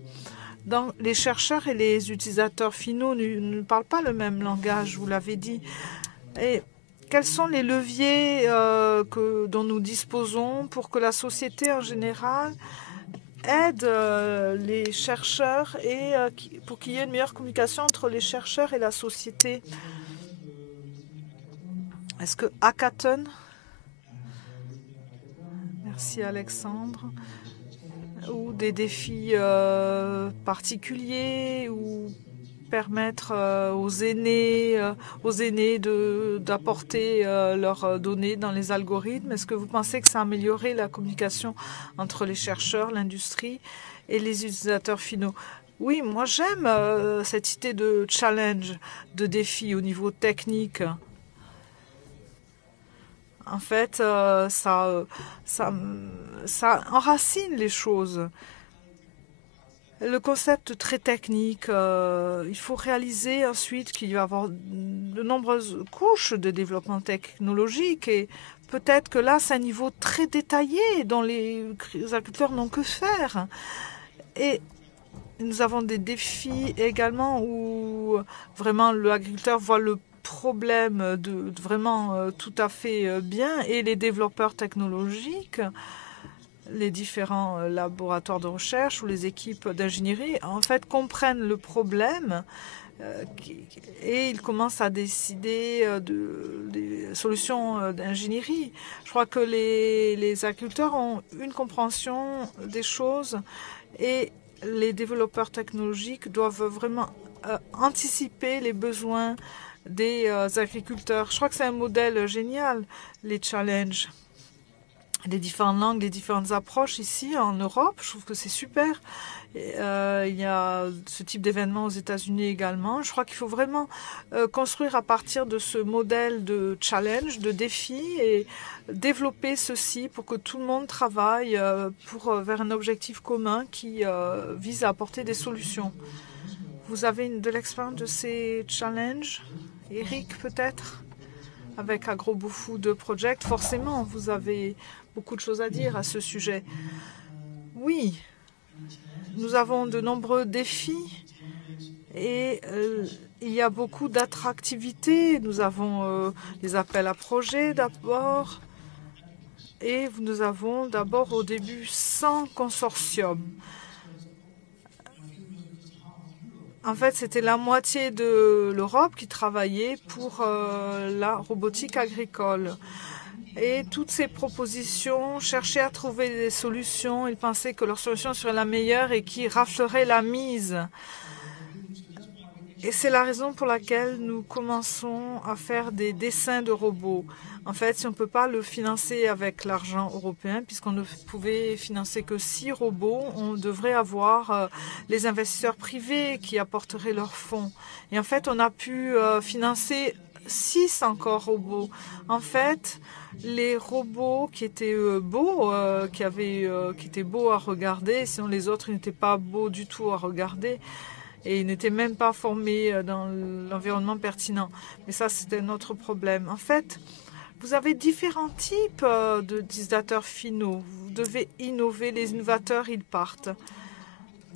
Les chercheurs et les utilisateurs finaux ne parlent pas le même langage, vous l'avez dit. Et quels sont les leviers dont nous disposons pour que la société en général aide les chercheurs et pour qu'il y ait une meilleure communication entre les chercheurs et la société? Est-ce que Hackathon? Merci Alexandre. Ou des défis particuliers ou permettre aux aînés d'apporter leurs données dans les algorithmes. Est-ce que vous pensez que ça a amélioré la communication entre les chercheurs, l'industrie et les utilisateurs finaux? Oui, moi j'aime cette idée de challenge, de défi au niveau technique. En fait, ça, ça enracine les choses. Le concept très technique, il faut réaliser ensuite qu'il va y avoir de nombreuses couches de développement technologique et peut-être que là, c'est un niveau très détaillé dont les agriculteurs n'ont que faire. Et nous avons des défis également où vraiment l'agriculteur voit le problème de vraiment tout à fait bien et les développeurs technologiques, les différents laboratoires de recherche ou les équipes d'ingénierie, en fait, comprennent le problème et ils commencent à décider des solutions d'ingénierie. Je crois que les agriculteurs ont une compréhension des choses et les développeurs technologiques doivent vraiment anticiper les besoins des agriculteurs. Je crois que c'est un modèle génial, les challenges. Les différentes langues, les différentes approches ici en Europe, je trouve que c'est super. Il y a ce type d'événement aux États-Unis également. Je crois qu'il faut vraiment construire à partir de ce modèle de challenge, de défi et développer ceci pour que tout le monde travaille vers un objectif commun qui vise à apporter des solutions. Vous avez de l'expérience de ces challenges, Eric, peut-être, avec AgroBoFood Project? Forcément, vous avez beaucoup de choses à dire à ce sujet. Oui, nous avons de nombreux défis et il y a beaucoup d'attractivité. Nous avons les appels à projets d'abord et nous avons d'abord au début 100 consortiums. En fait, c'était la moitié de l'Europe qui travaillait pour la robotique agricole. Et toutes ces propositions cherchaient à trouver des solutions. Ils pensaient que leur solution serait la meilleure et qui raflerait la mise. Et c'est la raison pour laquelle nous commençons à faire des dessins de robots. En fait, si on ne peut pas le financer avec l'argent européen, puisqu'on ne pouvait financer que 6 robots, on devrait avoir les investisseurs privés qui apporteraient leurs fonds. Et en fait, on a pu financer 6 encore robots. En fait, les robots qui étaient beaux, qui étaient beaux à regarder, sinon les autres n'étaient pas beaux du tout à regarder et ils n'étaient même pas formés dans l'environnement pertinent. Mais ça, c'était un autre problème. En fait, vous avez différents types d'utilisateurs finaux. Vous devez innover. Les innovateurs, ils partent.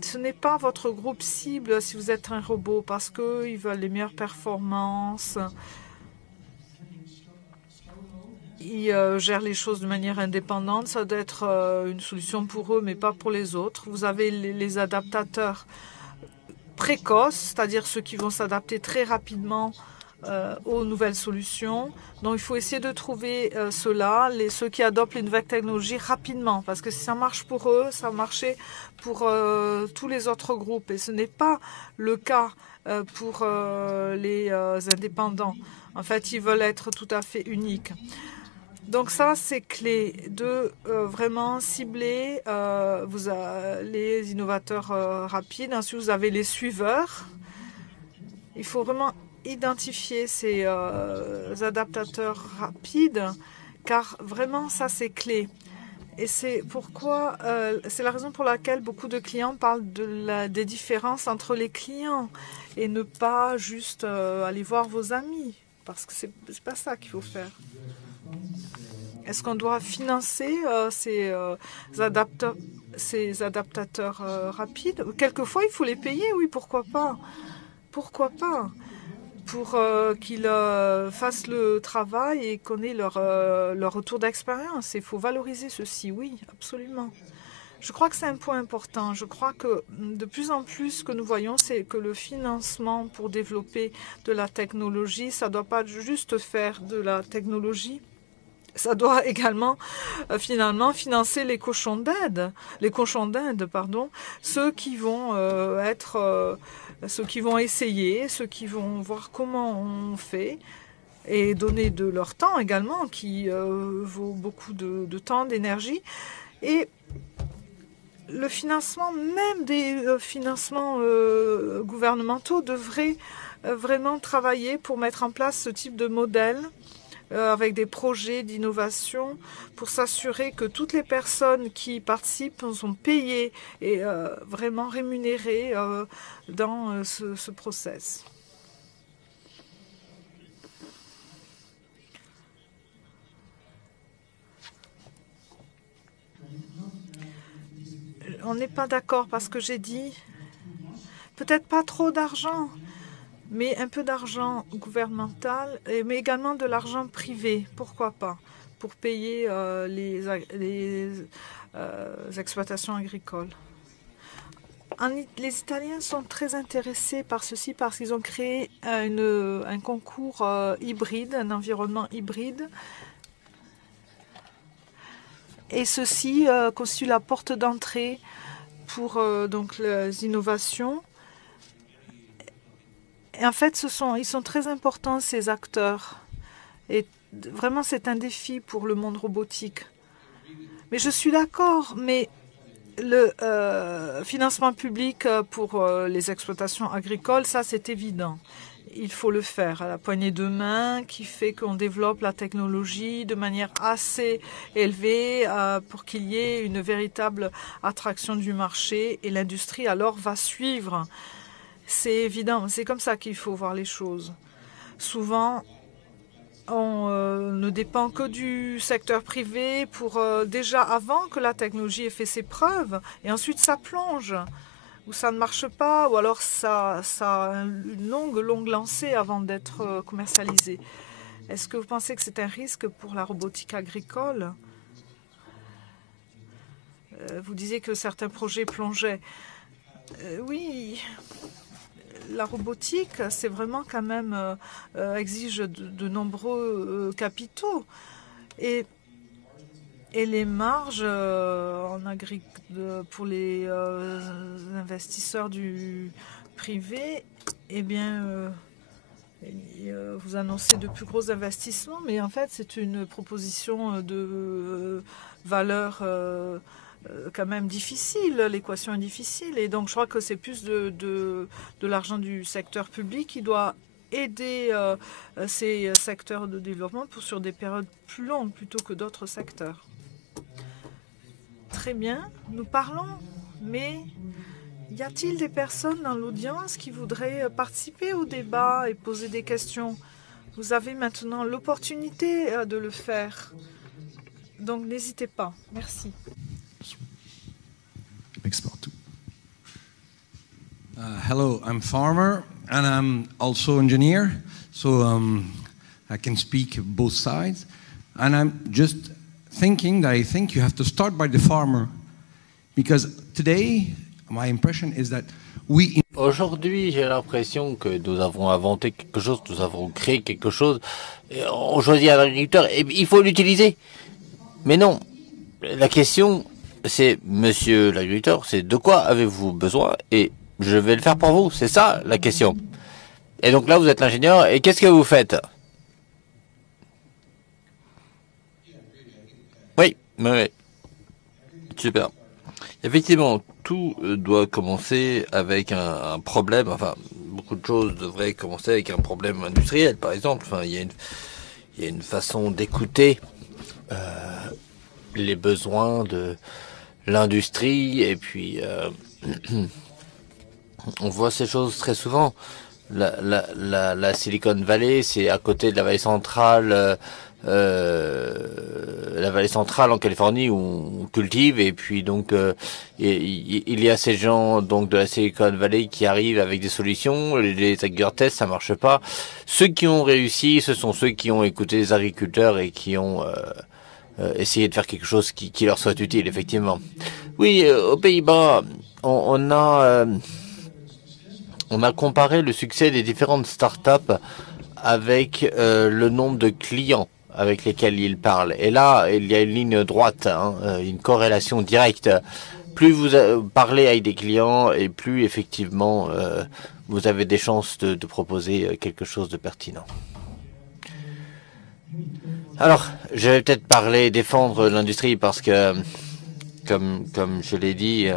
Ce n'est pas votre groupe cible si vous êtes un robot parce qu'ils veulent les meilleures performances. Ils gèrent les choses de manière indépendante. Ça doit être une solution pour eux, mais pas pour les autres. Vous avez les adaptateurs précoces, c'est-à-dire ceux qui vont s'adapter très rapidement aux nouvelles solutions. Donc il faut essayer de trouver ceux-là, ceux qui adoptent les nouvelles technologies rapidement, parce que si ça marche pour eux, ça marchait pour tous les autres groupes. Et ce n'est pas le cas pour les indépendants. En fait, ils veulent être tout à fait uniques. Donc ça, c'est clé de vraiment cibler les innovateurs rapides. Ensuite, vous avez les suiveurs. Il faut vraiment identifier ces adaptateurs rapides, car vraiment, ça, c'est clé. Et c'est pourquoi, c'est la raison pour laquelle beaucoup de clients parlent des différences entre les clients et ne pas juste aller voir vos amis, parce que c'est pas ça qu'il faut faire. Est-ce qu'on doit financer ces adaptateurs rapides? Quelquefois, il faut les payer, oui, pourquoi pas? Pourquoi pas? Pour qu'ils fassent le travail et qu'on ait leur retour d'expérience. Il faut valoriser ceci, oui, absolument. Je crois que c'est un point important. Je crois que de plus en plus, ce que nous voyons, c'est que le financement pour développer de la technologie, ça ne doit pas juste faire de la technologie. Ça doit également finalement financer les cochons d'Inde, ceux qui vont ceux qui vont essayer, ceux qui vont voir comment on fait et donner de leur temps également, qui vaut beaucoup de temps, d'énergie. Et le financement, même des financements gouvernementaux, devrait vraiment travailler pour mettre en place ce type de modèle avec des projets d'innovation pour s'assurer que toutes les personnes qui participent sont payées et vraiment rémunérées dans ce process. On n'est pas d'accord parce que j'ai dit peut-être pas trop d'argent, mais un peu d'argent gouvernemental, mais également de l'argent privé, pourquoi pas, pour payer les exploitations agricoles. Les Italiens sont très intéressés par ceci parce qu'ils ont créé un concours hybride, un environnement hybride. Et ceci constitue la porte d'entrée pour donc les innovations. Et en fait, ils sont très importants, ces acteurs. Et vraiment, c'est un défi pour le monde robotique. Mais je suis d'accord, mais le financement public pour les exploitations agricoles, ça, c'est évident. Il faut le faire à la poignée de main, qui fait qu'on développe la technologie de manière assez élevée pour qu'il y ait une véritable attraction du marché et l'industrie alors va suivre. C'est évident, c'est comme ça qu'il faut voir les choses. Souvent, on ne dépend que du secteur privé pour déjà avant que la technologie ait fait ses preuves et ensuite ça plonge. Ou ça ne marche pas, ou alors ça a une longue lancée avant d'être commercialisé. Est-ce que vous pensez que c'est un risque pour la robotique agricole? Vous disiez que certains projets plongeaient. Oui, la robotique, c'est vraiment quand même exige de nombreux capitaux. Et les marges pour les investisseurs du privé, eh bien, vous annoncez de plus gros investissements, mais en fait, c'est une proposition de valeur quand même difficile. L'équation est difficile. Et donc, je crois que c'est plus de l'argent du secteur public qui doit aider ces secteurs de développement sur des périodes plus longues plutôt que d'autres secteurs. Très bien, nous parlons, mais y a-t-il des personnes dans l'audience qui voudraient participer au débat et poser des questions? Vous avez maintenant l'opportunité de le faire, donc n'hésitez pas. Merci. Hello, I'm farmer and I'm also engineer, so I can speak both sides. And I'm just thinking that I think you have to start by the farmer, because today my impression is that we. Aujourd'hui, j'ai l'impression que nous avons inventé quelque chose, nous avons créé quelque chose. Et on choisit un agriculteur et il faut l'utiliser. Mais non, la question, c'est, monsieur l'agriculteur, c'est de quoi avez-vous besoin et je vais le faire pour vous. C'est ça la question. Et donc là, vous êtes l'ingénieur et qu'est-ce que vous faites? Oui, super. Effectivement, tout doit commencer avec un problème. Enfin, beaucoup de choses devraient commencer avec un problème industriel, par exemple. Enfin, il y a une façon d'écouter les besoins de l'industrie. Et puis, on voit ces choses très souvent. La Silicon Valley, c'est à côté de la vallée centrale. La vallée centrale en Californie où on cultive, et puis donc il y a ces gens donc de la Silicon Valley qui arrivent avec des solutions. Les agriculteurs, ça marche pas. Ceux qui ont réussi, ce sont ceux qui ont écouté les agriculteurs et qui ont essayé de faire quelque chose qui leur soit utile, effectivement. Oui, aux Pays-Bas, on a comparé le succès des différentes startups avec le nombre de clients avec lesquels ils parlent. Et là, il y a une ligne droite, une corrélation directe. Plus vous parlez avec des clients, et plus effectivement vous avez des chances de proposer quelque chose de pertinent. Alors, je vais peut-être défendre l'industrie parce que comme je l'ai dit,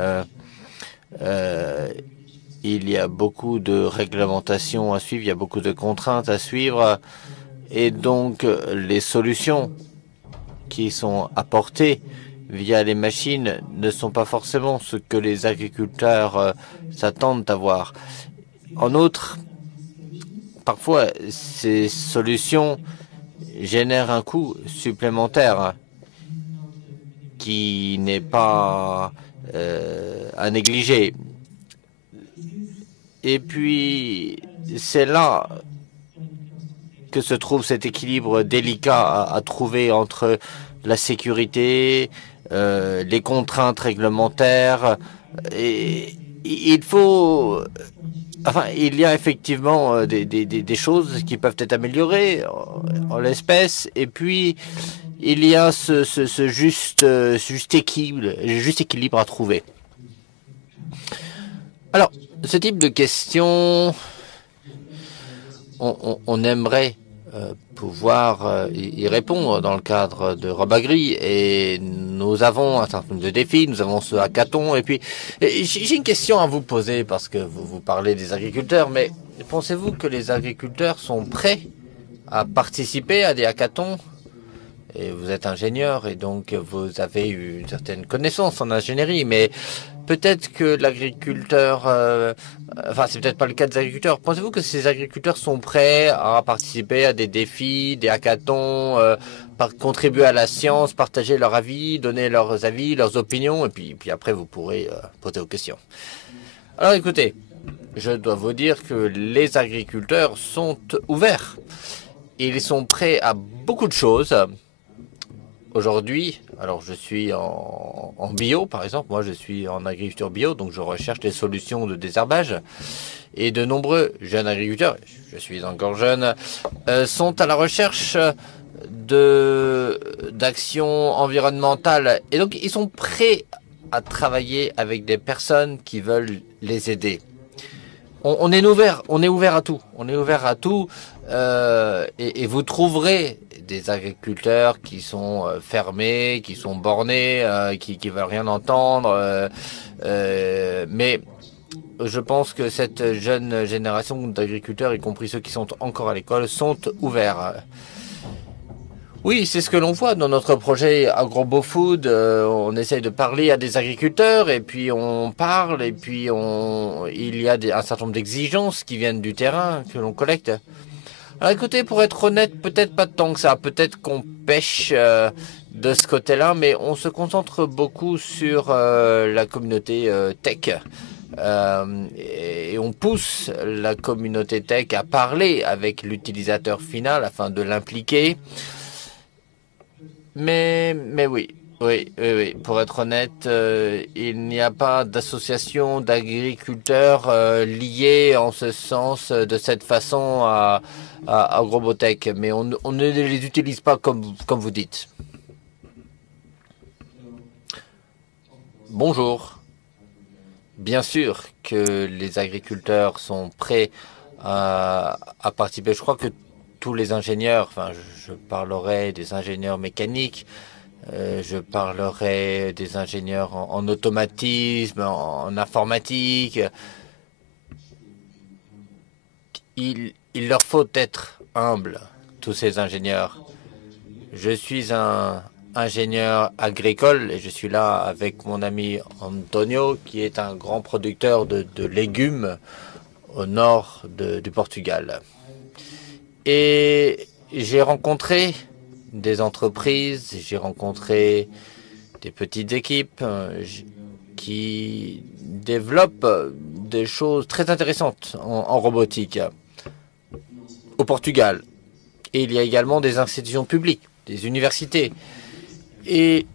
il y a beaucoup de réglementations à suivre, il y a beaucoup de contraintes à suivre, et donc les solutions qui sont apportées via les machines ne sont pas forcément ce que les agriculteurs s'attendent à voir. En outre, parfois, ces solutions génèrent un coût supplémentaire qui n'est pas à négliger. Et puis, c'est là que se trouve cet équilibre délicat à trouver entre la sécurité, les contraintes réglementaires. Et il faut... Enfin, il y a effectivement des choses qui peuvent être améliorées en l'espèce. Et puis, il y a ce juste équilibre à trouver. Alors, ce type de questions, on aimerait pouvoir y répondre dans le cadre de Robagri, et nous avons un certain nombre de défis, nous avons ce hackathon, et puis j'ai une question à vous poser, parce que vous parlez des agriculteurs, mais pensez-vous que les agriculteurs sont prêts à participer à des hackathons? Et vous êtes ingénieur, et donc vous avez une certaine connaissance en ingénierie, mais peut-être que l'agriculteur, enfin c'est peut-être pas le cas des agriculteurs. Pensez-vous que ces agriculteurs sont prêts à participer à des défis, des hackathons, contribuer à la science, partager leur avis, donner leurs avis, leurs opinions, et puis après vous pourrez poser vos questions. Alors écoutez, je dois vous dire que les agriculteurs sont ouverts. Ils sont prêts à beaucoup de choses. Aujourd'hui, alors je suis en bio, par exemple. Moi, je suis en agriculture bio, donc je recherche des solutions de désherbage. Et de nombreux jeunes agriculteurs, je suis encore jeune, sont à la recherche d'actions environnementales. Et donc, ils sont prêts à travailler avec des personnes qui veulent les aider. On est ouvert à tout. On est ouvert à tout. Et vous trouverez des agriculteurs qui sont fermés, qui sont bornés, qui veulent rien entendre. Mais je pense que cette jeune génération d'agriculteurs, y compris ceux qui sont encore à l'école, sont ouverts. Oui, c'est ce que l'on voit dans notre projet AgroBoFood. On essaye de parler à des agriculteurs, et puis on parle, et puis il y a un certain nombre d'exigences qui viennent du terrain que l'on collecte. Alors écoutez, pour être honnête, peut-être pas tant que ça. Peut-être qu'on pêche de ce côté-là, mais on se concentre beaucoup sur la communauté tech. Et on pousse la communauté tech à parler avec l'utilisateur final afin de l'impliquer. Mais oui. Pour être honnête, il n'y a pas d'association d'agriculteurs liés en ce sens, de cette façon à Agrobotech, mais on ne les utilise pas comme vous dites. Bonjour. Bien sûr que les agriculteurs sont prêts à participer. Je crois que tous les ingénieurs, enfin je parlerai des ingénieurs mécaniques, je parlerai des ingénieurs en automatisme, en informatique. Il leur faut être humbles, tous ces ingénieurs. Je suis un ingénieur agricole, et je suis là avec mon ami Antonio, qui est un grand producteur de légumes au nord du Portugal. Et j'ai rencontré des entreprises, j'ai rencontré des petites équipes qui développent des choses très intéressantes en robotique au Portugal. Et il y a également des institutions publiques, des universités. Et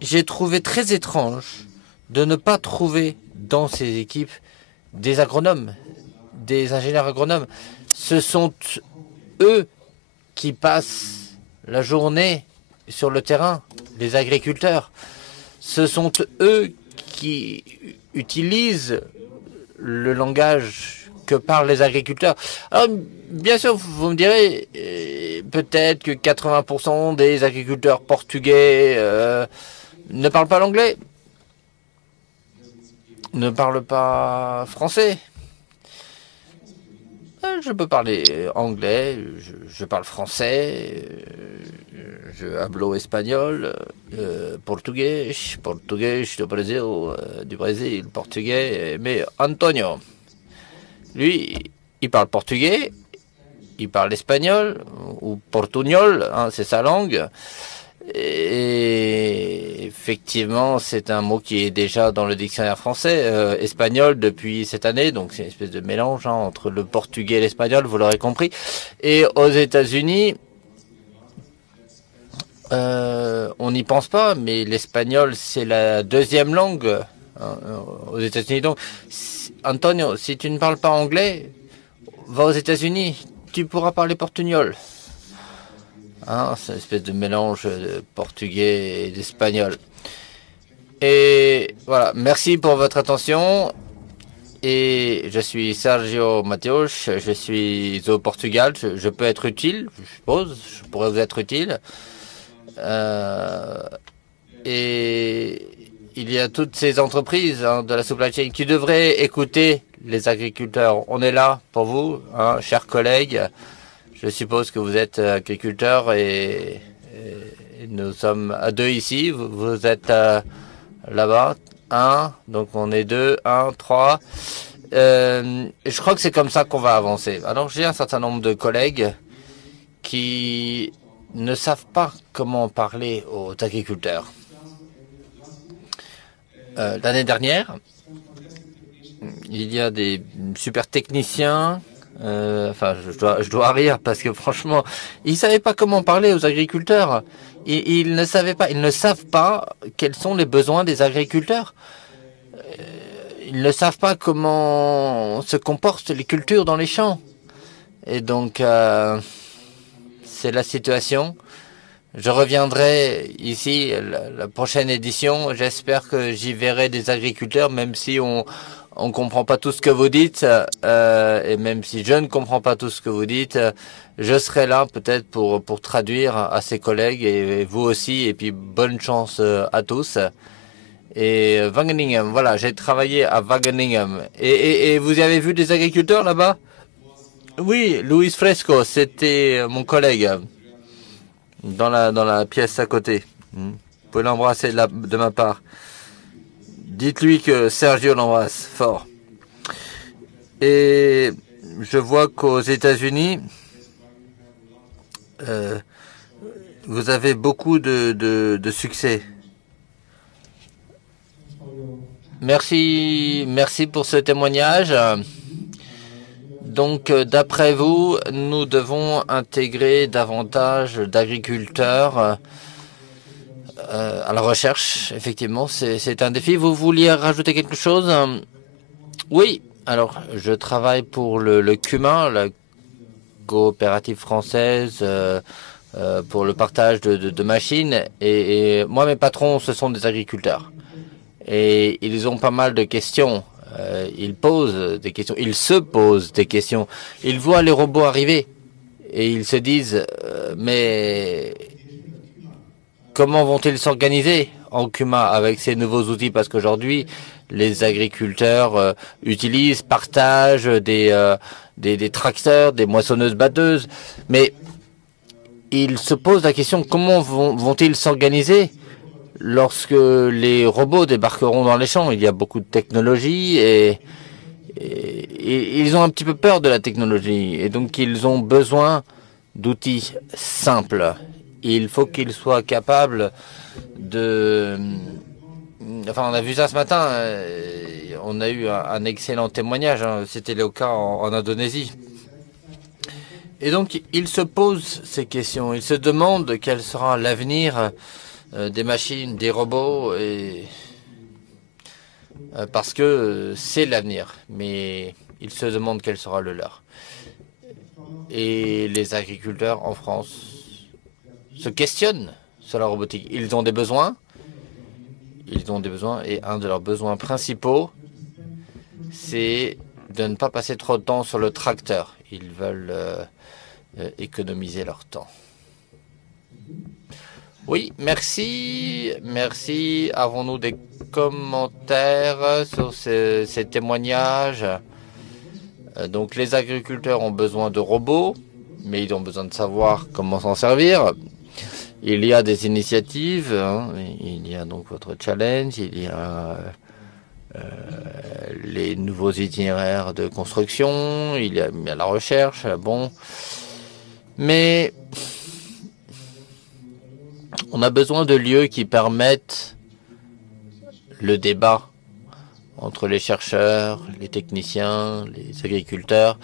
j'ai trouvé très étrange de ne pas trouver dans ces équipes des agronomes, des ingénieurs agronomes. Ce sont eux qui passent la journée sur le terrain, les agriculteurs. Ce sont eux qui utilisent le langage que parlent les agriculteurs. Alors, bien sûr, vous me direz, peut-être que 80% des agriculteurs portugais ne parlent pas l'anglais. ne parle pas français. Je peux parler anglais, je parle français, je hablo espagnol, portugais du Brésil, portugais. Mais Antonio, lui, il parle portugais, il parle espagnol ou portugnol, hein, c'est sa langue. Et effectivement, c'est un mot qui est déjà dans le dictionnaire français, espagnol depuis cette année, donc c'est une espèce de mélange hein, entre le portugais et l'espagnol, vous l'aurez compris. Et aux États-Unis, on n'y pense pas, mais l'espagnol c'est la deuxième langue hein, aux États-Unis. Donc, Antonio, si tu ne parles pas anglais, va aux États-Unis, tu pourras parler portugnol. Hein, c'est une espèce de mélange de portugais et d'espagnol. Et voilà, merci pour votre attention. Et je suis Sergio Mateus, je suis au Portugal. Je peux être utile, je suppose, je pourrais vous être utile. Et il y a toutes ces entreprises hein, de la supply chain qui devraient écouter les agriculteurs. On est là pour vous, hein, chers collègues. Je suppose que vous êtes agriculteur et nous sommes à deux ici. Vous êtes là-bas. Un, donc on est deux, un, trois. Je crois que c'est comme ça qu'on va avancer. Alors j'ai un certain nombre de collègues qui ne savent pas comment parler aux agriculteurs. L'année dernière, il y a des super techniciens. Enfin, je dois rire parce que franchement, ils ne savaient pas comment parler aux agriculteurs. Ils ne savaient pas, ils ne savent pas quels sont les besoins des agriculteurs. Ils ne savent pas comment se comportent les cultures dans les champs. Et donc, c'est la situation. Je reviendrai ici la prochaine édition. J'espère que j'y verrai des agriculteurs, même si on ne comprend pas tout ce que vous dites. Et même si je ne comprends pas tout ce que vous dites, je serai là peut-être pour traduire à ses collègues et vous aussi. Et puis, bonne chance à tous. Et Wageningen, voilà, j'ai travaillé à Wageningen. Et vous avez vu des agriculteurs là-bas? Oui, Luis Fresco, c'était mon collègue dans la pièce à côté. Vous pouvez l'embrasser de ma part. Dites-lui que Sergio l'embrasse fort. Et je vois qu'aux États-Unis, vous avez beaucoup de succès. Merci pour ce témoignage. Donc, d'après vous, nous devons intégrer davantage d'agriculteurs à la recherche. Effectivement, c'est un défi. Vous vouliez rajouter quelque chose? Oui. Alors, je travaille pour le CUMA, la coopérative française, pour le partage de machines. Et moi, mes patrons, ce sont des agriculteurs. Et ils ont pas mal de questions. Ils posent des questions. Ils se posent des questions. Ils voient les robots arriver. Et ils se disent, mais comment vont-ils s'organiser en CUMA avec ces nouveaux outils? Parce qu'aujourd'hui, les agriculteurs utilisent, partagent des tracteurs, des moissonneuses-batteuses. Mais ils se posent la question, comment vont-ils s'organiser lorsque les robots débarqueront dans les champs? Il y a beaucoup de technologie et ils ont un petit peu peur de la technologie. Et donc, ils ont besoin d'outils simples. Il faut qu'ils soient capables de... Enfin, on a vu ça ce matin. On a eu un excellent témoignage. Hein. C'était le cas en Indonésie. Et donc, ils se posent ces questions. Ils se demandent quel sera l'avenir des machines, des robots, parce que c'est l'avenir. Mais ils se demandent quel sera le leur. Et les agriculteurs en France se questionnent sur la robotique. Ils ont des besoins. Ils ont des besoins et un de leurs besoins principaux, c'est de ne pas passer trop de temps sur le tracteur. Ils veulent économiser leur temps. Oui, merci. Merci. Avons-nous des commentaires sur ces témoignages? Donc, les agriculteurs ont besoin de robots, mais ils ont besoin de savoir comment s'en servir. Il y a des initiatives, hein. Il y a donc votre challenge, il y a les nouveaux itinéraires de construction, il y a la recherche, bon. Mais on a besoin de lieux qui permettent le débat entre les chercheurs, les techniciens, les agriculteurs.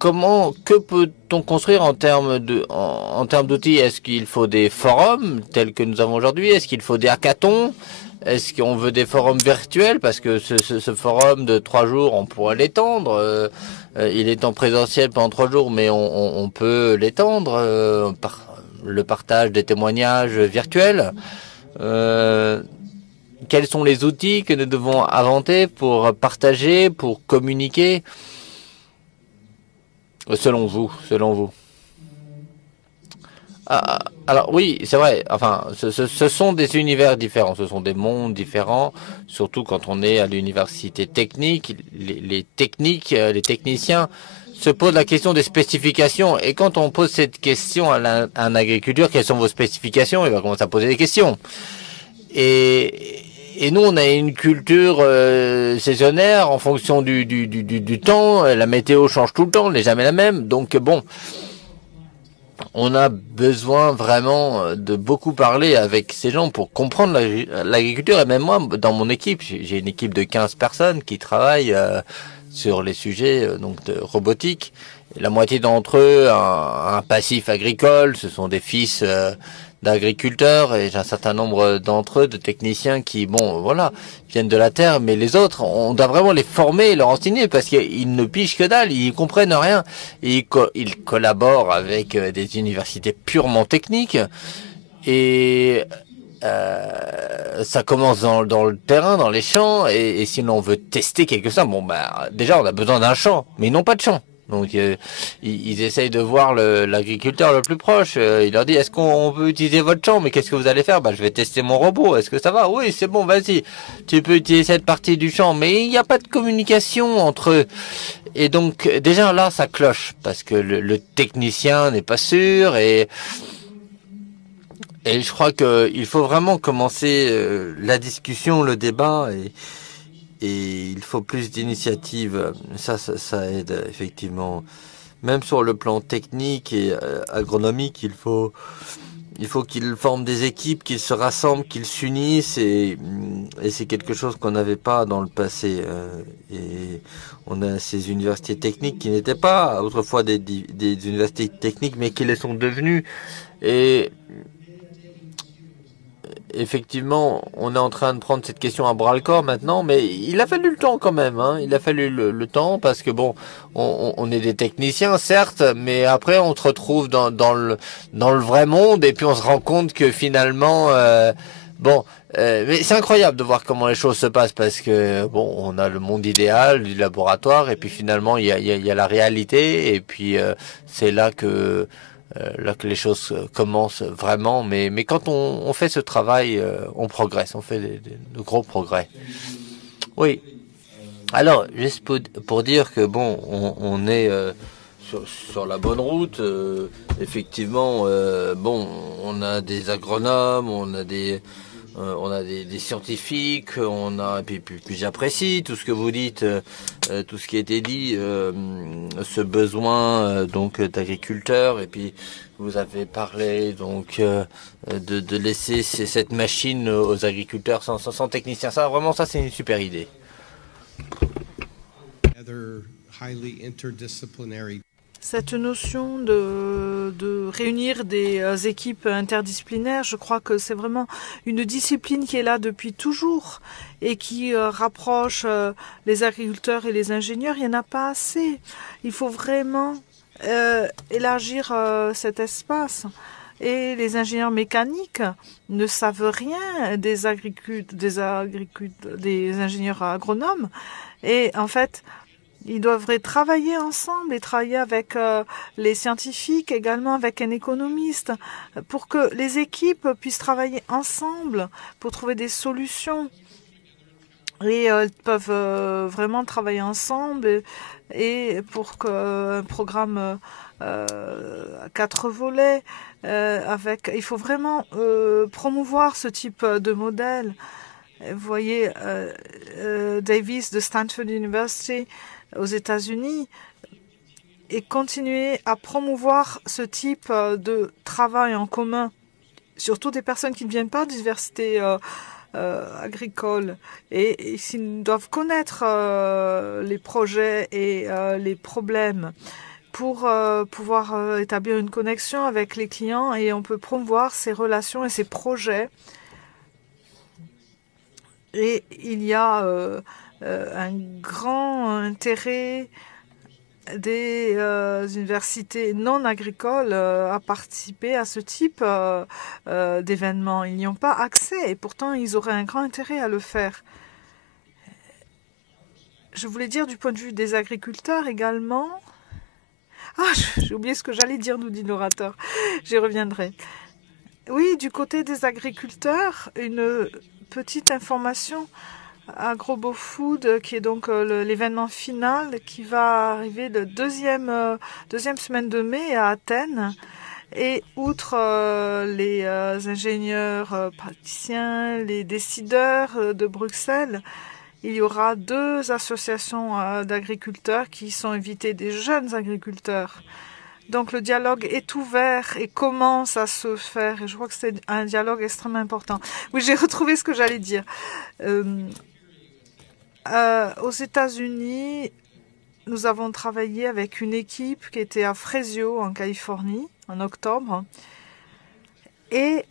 Que peut-on construire en termes d'outils? Est-ce qu'il faut des forums tels que nous avons aujourd'hui? Est-ce qu'il faut des hackathons? Est-ce qu'on veut des forums virtuels? Parce que ce forum de 3 jours, on pourrait l'étendre. Il est en présentiel pendant 3 jours, mais on peut l'étendre. Le partage des témoignages virtuels. Quels sont les outils que nous devons inventer pour partager, pour communiquer? Selon vous. Alors oui, c'est vrai. Enfin, ce sont des univers différents, ce sont des mondes différents, surtout quand on est à l'université technique. Les techniciens se posent la question des spécifications. Et quand on pose cette question à un agriculteur, quelles sont vos spécifications? Il va commencer à poser des questions. Et nous, on a une culture saisonnière en fonction du temps. La météo change tout le temps, elle n'est jamais la même. Donc bon, on a besoin vraiment de beaucoup parler avec ces gens pour comprendre l'agriculture. Et même moi, dans mon équipe, j'ai une équipe de 15 personnes qui travaillent sur les sujets donc de robotique. Et la moitié d'entre eux un passif agricole. Ce sont des fils d'agriculteurs, et j'ai un certain nombre d'entre eux, de techniciens qui, bon, voilà, viennent de la terre, mais les autres, on doit vraiment les former et leur enseigner, parce qu'ils ne pigent que dalle, ils comprennent rien. Et ils collaborent avec des universités purement techniques, et ça commence dans le terrain, dans les champs, et si l'on veut tester quelque chose, bon, bah, déjà, on a besoin d'un champ, mais ils n'ont pas de champ. Donc, ils essayent de voir l'agriculteur le plus proche. Il leur dit, est-ce qu'on peut utiliser votre champ? Mais qu'est-ce que vous allez faire? Bah, je vais tester mon robot. Est-ce que ça va? Oui, c'est bon, vas-y. Tu peux utiliser cette partie du champ. Mais il n'y a pas de communication entre eux. Et donc, déjà là, ça cloche. Parce que le technicien n'est pas sûr. Et je crois qu'il faut vraiment commencer la discussion, le débat. Et il faut plus d'initiatives. Ça aide, effectivement. Même sur le plan technique et agronomique, il faut qu'ils forment des équipes, qu'ils se rassemblent, qu'ils s'unissent. Et c'est quelque chose qu'on n'avait pas dans le passé. Et on a ces universités techniques qui n'étaient pas autrefois des universités techniques, mais qui les sont devenues. Et effectivement, on est en train de prendre cette question à bras-le-corps maintenant, mais il a fallu le temps quand même. Hein. Il a fallu le temps parce que bon, on est des techniciens certes, mais après on se retrouve dans le vrai monde et puis on se rend compte que finalement, mais c'est incroyable de voir comment les choses se passent parce que bon, on a le monde idéal du laboratoire et puis finalement il y a la réalité et puis c'est là que les choses commencent vraiment, mais quand on fait ce travail, on progresse, on fait de gros progrès. Oui. Alors, juste pour dire que bon, on est sur la bonne route. Effectivement, bon, on a des agronomes, on a des scientifiques, puis j'apprécie tout ce que vous dites, tout ce qui a été dit, ce besoin donc d'agriculteurs, et puis vous avez parlé donc de laisser cette machine aux agriculteurs sans techniciens. Ça, vraiment, ça c'est une super idée. Cette notion de réunir des équipes interdisciplinaires, je crois que c'est vraiment une discipline qui est là depuis toujours et qui rapproche les agriculteurs et les ingénieurs. Il n'y en a pas assez. Il faut vraiment élargir cet espace. Et les ingénieurs mécaniques ne savent rien des ingénieurs agronomes. Et en fait, Ils devraient travailler ensemble et travailler avec les scientifiques, également avec un économiste, pour que les équipes puissent travailler ensemble pour trouver des solutions. Et ils peuvent vraiment travailler ensemble et pour qu'un programme à 4 volets, il faut vraiment promouvoir ce type de modèle. Vous voyez, Davis de Stanford University aux États-Unis et continuer à promouvoir ce type de travail en commun, surtout des personnes qui ne viennent pas d'universités agricoles et ils doivent connaître les projets et les problèmes pour pouvoir établir une connexion avec les clients et on peut promouvoir ces relations et ces projets. Et il y a un grand intérêt des universités non agricoles à participer à ce type d'événements. Ils n'y ont pas accès et pourtant ils auraient un grand intérêt à le faire. Je voulais dire du point de vue des agriculteurs également. Ah, j'ai oublié ce que j'allais dire, nous dit l'orateur. J'y reviendrai. Oui, du côté des agriculteurs, une petite information. AgroBoFood, qui est donc l'événement final qui va arriver le deuxième semaine de mai à Athènes. Et outre les ingénieurs praticiens, les décideurs de Bruxelles, il y aura 2 associations d'agriculteurs qui sont invités, des jeunes agriculteurs. Donc le dialogue est ouvert et commence à se faire. Et je crois que c'est un dialogue extrêmement important. Oui, j'ai retrouvé ce que j'allais dire. Aux États-Unis, nous avons travaillé avec une équipe qui était à Fresno, en Californie, en octobre. Et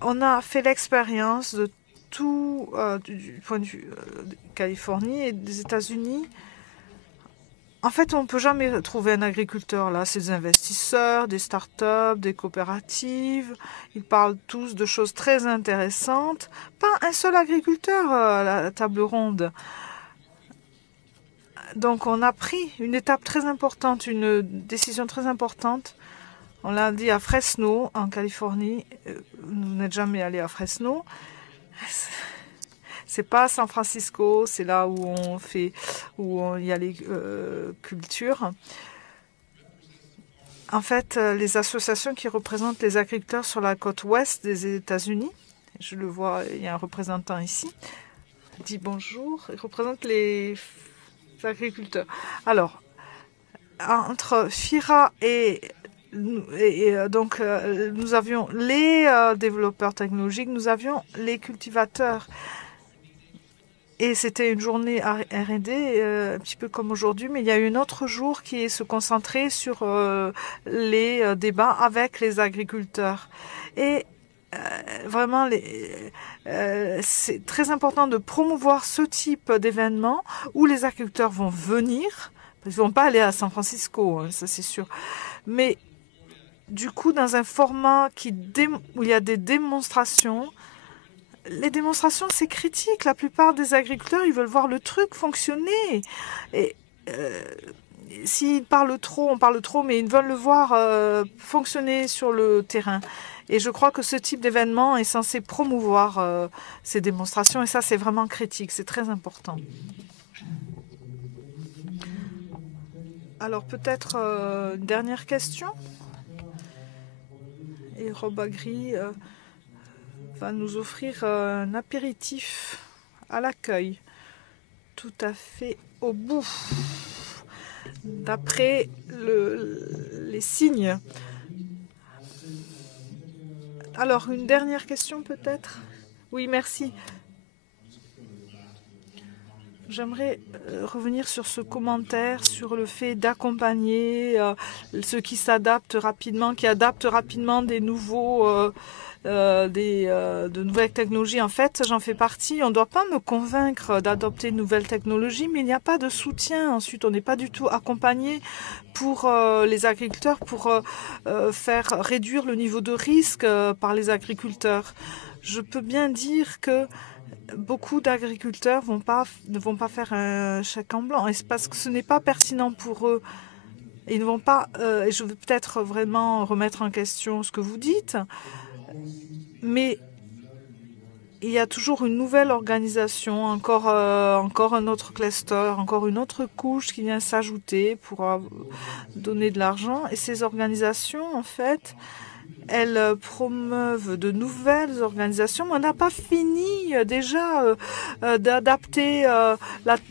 on a fait l'expérience de tout, du point de vue de Californie et des États-Unis. En fait, on ne peut jamais trouver un agriculteur là. C'est des investisseurs, des startups, des coopératives. Ils parlent tous de choses très intéressantes. Pas un seul agriculteur à la table ronde. Donc, on a pris une étape très importante, une décision très importante. On l'a dit à Fresno, en Californie. Vous n'êtes jamais allé à Fresno. C'est pas à San Francisco, c'est là où il y a les cultures. En fait, les associations qui représentent les agriculteurs sur la côte ouest des États-Unis, je le vois, il y a un représentant ici, dit bonjour, il représente les agriculteurs. Alors, entre FIRA et donc, nous avions les développeurs technologiques, nous avions les cultivateurs. Et c'était une journée R&D, un petit peu comme aujourd'hui, mais il y a eu un autre jour qui se concentrait sur les débats avec les agriculteurs. Et vraiment, c'est très important de promouvoir ce type d'événement où les agriculteurs vont venir, parce qu'ils ne vont pas aller à San Francisco, hein, ça c'est sûr, mais du coup, dans un format où il y a des démonstrations. Les démonstrations, c'est critique. La plupart des agriculteurs, ils veulent voir le truc fonctionner. Et s'ils parlent trop, on parle trop, mais ils veulent le voir fonctionner sur le terrain. Et je crois que ce type d'événement est censé promouvoir ces démonstrations. Et ça, c'est vraiment critique. C'est très important. Alors, peut-être une dernière question. Et Rob Agri va nous offrir un apéritif à l'accueil, tout à fait au bout, d'après les signes. Alors, une dernière question peut-être? Oui, merci. J'aimerais revenir sur ce commentaire, sur le fait d'accompagner ceux qui s'adaptent rapidement, qui adaptent rapidement des nouveaux... de nouvelles technologies. En fait, j'en fais partie. On ne doit pas me convaincre d'adopter de nouvelles technologies, mais il n'y a pas de soutien. Ensuite, on n'est pas du tout accompagné pour les agriculteurs, pour faire réduire le niveau de risque par les agriculteurs. Je peux bien dire que beaucoup d'agriculteurs ne vont pas faire un chèque en blanc. Et c'est parce que ce n'est pas pertinent pour eux. Ils ne vont pas, et je veux peut-être vraiment remettre en question ce que vous dites, mais il y a toujours une nouvelle organisation, encore un autre cluster, encore une autre couche qui vient s'ajouter pour donner de l'argent. Et ces organisations, en fait, elles promeuvent de nouvelles organisations, mais on n'a pas fini déjà d'adapter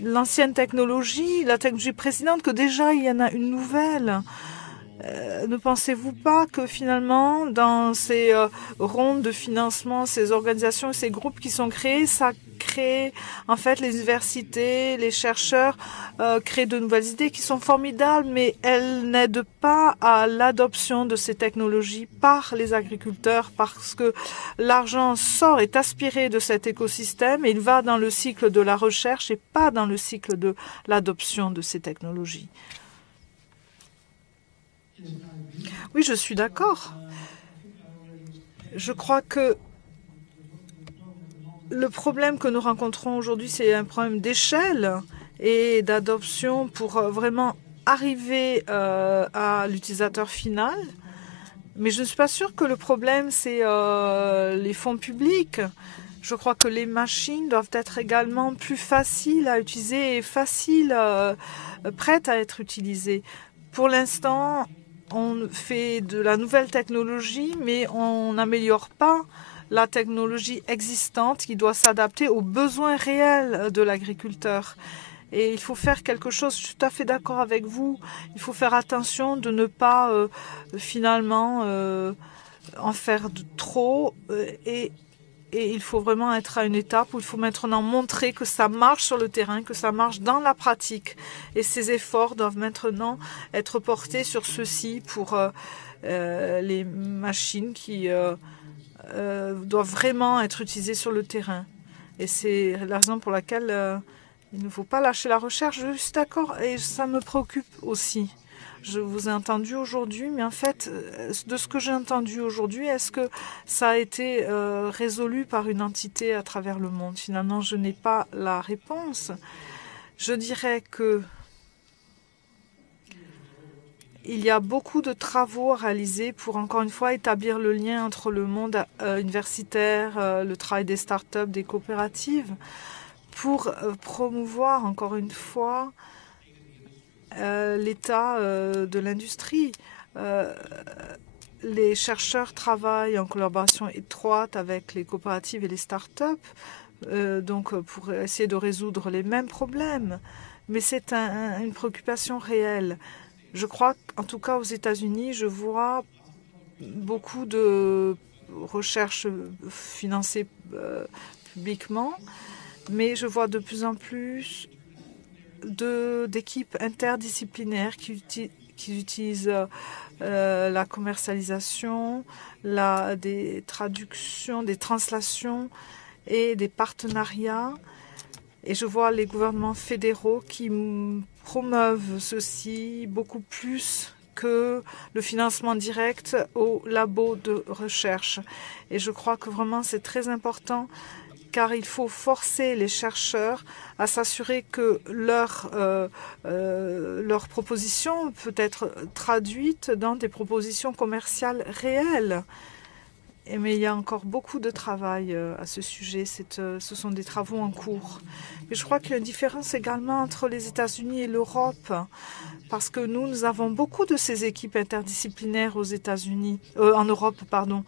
l'ancienne technologie, la technologie précédente, que déjà il y en a une nouvelle. Ne pensez-vous pas que finalement, dans ces rondes de financement, ces organisations et ces groupes qui sont créés, ça crée en fait les universités, les chercheurs créent de nouvelles idées qui sont formidables, mais elles n'aident pas à l'adoption de ces technologies par les agriculteurs parce que l'argent sort, est aspiré de cet écosystème et il va dans le cycle de la recherche et pas dans le cycle de l'adoption de ces technologies. Oui, je suis d'accord. Je crois que le problème que nous rencontrons aujourd'hui, c'est un problème d'échelle et d'adoption pour vraiment arriver à l'utilisateur final. Mais je ne suis pas sûre que le problème, c'est les fonds publics. Je crois que les machines doivent être également plus faciles à utiliser et prêtes à être utilisées. Pour l'instant, on fait de la nouvelle technologie, mais on n'améliore pas la technologie existante qui doit s'adapter aux besoins réels de l'agriculteur. Et il faut faire quelque chose, je suis tout à fait d'accord avec vous, il faut faire attention de ne pas finalement en faire de trop et il faut vraiment être à une étape où il faut maintenant montrer que ça marche sur le terrain, que ça marche dans la pratique. Et ces efforts doivent maintenant être portés sur ceci pour les machines qui doivent vraiment être utilisées sur le terrain. Et c'est la raison pour laquelle il ne faut pas lâcher la recherche. Je suis d'accord et ça me préoccupe aussi. Je vous ai entendu aujourd'hui, mais en fait, de ce que j'ai entendu aujourd'hui, est-ce que ça a été résolu par une entité à travers le monde? Finalement, je n'ai pas la réponse. Je dirais que il y a beaucoup de travaux à réaliser pour, encore une fois, établir le lien entre le monde universitaire, le travail des startups, des coopératives, pour promouvoir, encore une fois, l'état de l'industrie. Les chercheurs travaillent en collaboration étroite avec les coopératives et les startups, donc pour essayer de résoudre les mêmes problèmes. Mais c'est une préoccupation réelle. Je crois qu'en tout cas aux États-Unis, je vois beaucoup de recherches financées publiquement, mais je vois de plus en plus d'équipes interdisciplinaires qui utilisent la commercialisation, des traductions, des translations et des partenariats. Et je vois les gouvernements fédéraux qui promeuvent ceci beaucoup plus que le financement direct aux labos de recherche. Et je crois que vraiment c'est très important car il faut forcer les chercheurs à s'assurer que leur proposition peut être traduite dans des propositions commerciales réelles. Mais il y a encore beaucoup de travail à ce sujet. Ce sont des travaux en cours. Mais je crois qu'il y a une différence également entre les États-Unis et l'Europe, parce que nous avons beaucoup de ces équipes interdisciplinaires aux États-Unis, en Europe, pardon.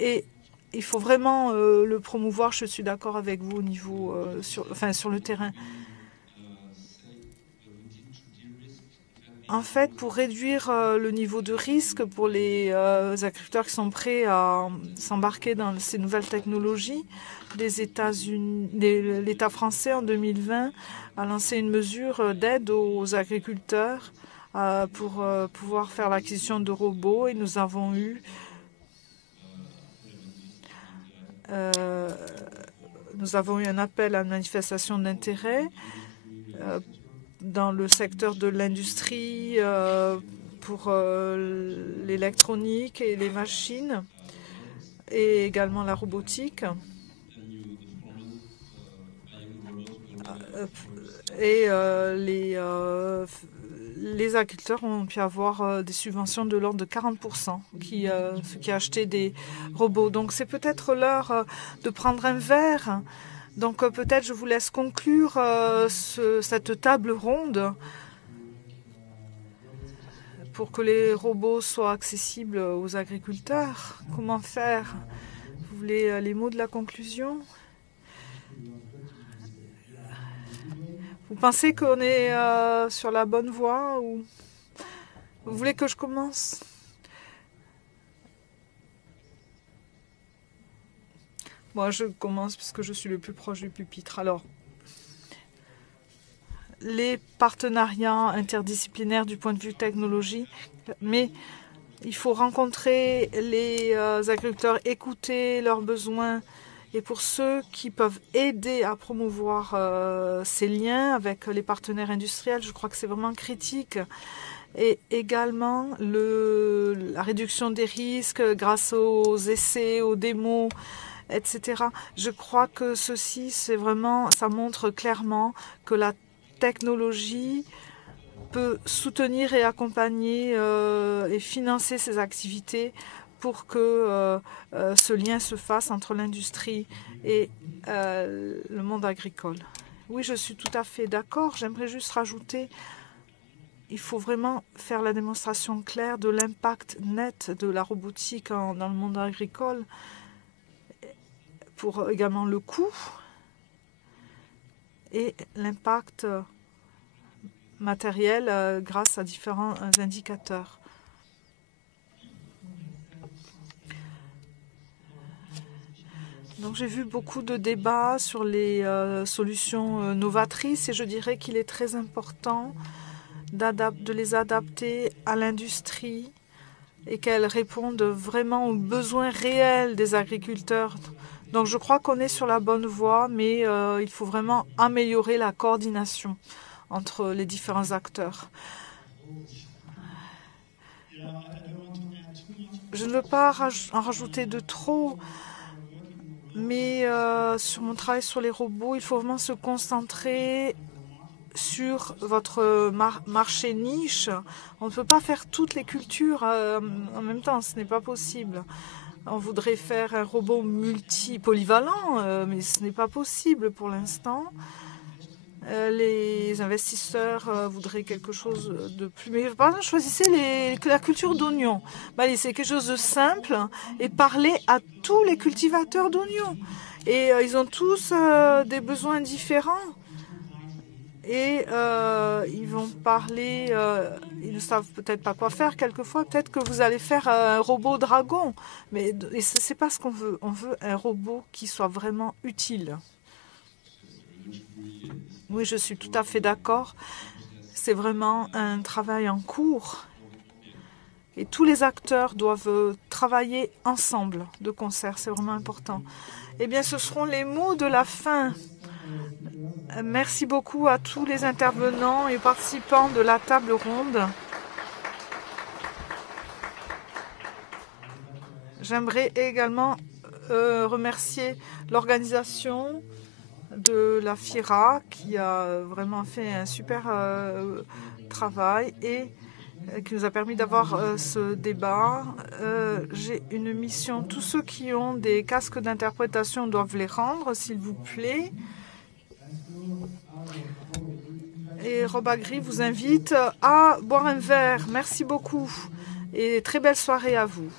Et il faut vraiment le promouvoir. Je suis d'accord avec vous au niveau sur le terrain. En fait, pour réduire le niveau de risque pour les agriculteurs qui sont prêts à s'embarquer dans ces nouvelles technologies, l'État français en 2020 a lancé une mesure d'aide aux agriculteurs pour pouvoir faire l'acquisition de robots et nous avons eu un appel à manifestation d'intérêt dans le secteur de l'industrie pour l'électronique et les machines et également la robotique. et les agriculteurs ont pu avoir des subventions de l'ordre de 40%, ceux qui achetaient des robots. Donc c'est peut-être l'heure de prendre un verre. Donc peut-être je vous laisse conclure cette table ronde pour que les robots soient accessibles aux agriculteurs. Comment faire? Vous voulez les mots de la conclusion? Vous pensez qu'on est sur la bonne voie ou vous voulez que je commence? Moi, je commence puisque je suis le plus proche du pupitre. Alors, les partenariats interdisciplinaires du point de vue technologie, mais il faut rencontrer les agriculteurs, écouter leurs besoins. Et pour ceux qui peuvent aider à promouvoir ces liens avec les partenaires industriels, je crois que c'est vraiment critique. Et également la réduction des risques grâce aux essais, aux démos, etc. Je crois que ceci, c'est vraiment, ça montre clairement que la technologie peut soutenir et accompagner et financer ces activités pour que ce lien se fasse entre l'industrie et le monde agricole. Oui, je suis tout à fait d'accord. J'aimerais juste rajouter, il faut vraiment faire la démonstration claire de l'impact net de la robotique dans le monde agricole, pour également le coût et l'impact matériel grâce à différents indicateurs. Donc j'ai vu beaucoup de débats sur les solutions novatrices et je dirais qu'il est très important de les adapter à l'industrie et qu'elles répondent vraiment aux besoins réels des agriculteurs. Donc je crois qu'on est sur la bonne voie, mais il faut vraiment améliorer la coordination entre les différents acteurs. Je ne veux pas en rajouter de trop, mais sur mon travail sur les robots, il faut vraiment se concentrer sur votre marché niche. On ne peut pas faire toutes les cultures en même temps, ce n'est pas possible. On voudrait faire un robot polyvalent, mais ce n'est pas possible pour l'instant. Les investisseurs voudraient quelque chose de plus... Mais par exemple, choisissez la culture d'oignons. C'est quelque chose de simple et parlez à tous les cultivateurs d'oignons. Et ils ont tous des besoins différents. Et ils vont parler, ils ne savent peut-être pas quoi faire quelquefois, peut-être que vous allez faire un robot dragon, mais ce n'est pas ce qu'on veut. On veut un robot qui soit vraiment utile. Oui, je suis tout à fait d'accord. C'est vraiment un travail en cours. Et tous les acteurs doivent travailler ensemble, de concert. C'est vraiment important. Eh bien, ce seront les mots de la fin. Merci beaucoup à tous les intervenants et participants de la table ronde. J'aimerais également remercier l'organisation de la FIRA qui a vraiment fait un super travail et qui nous a permis d'avoir ce débat. J'ai une mission. Tous ceux qui ont des casques d'interprétation doivent les rendre, s'il vous plaît. Et Rob Agri vous invite à boire un verre. Merci beaucoup et très belle soirée à vous.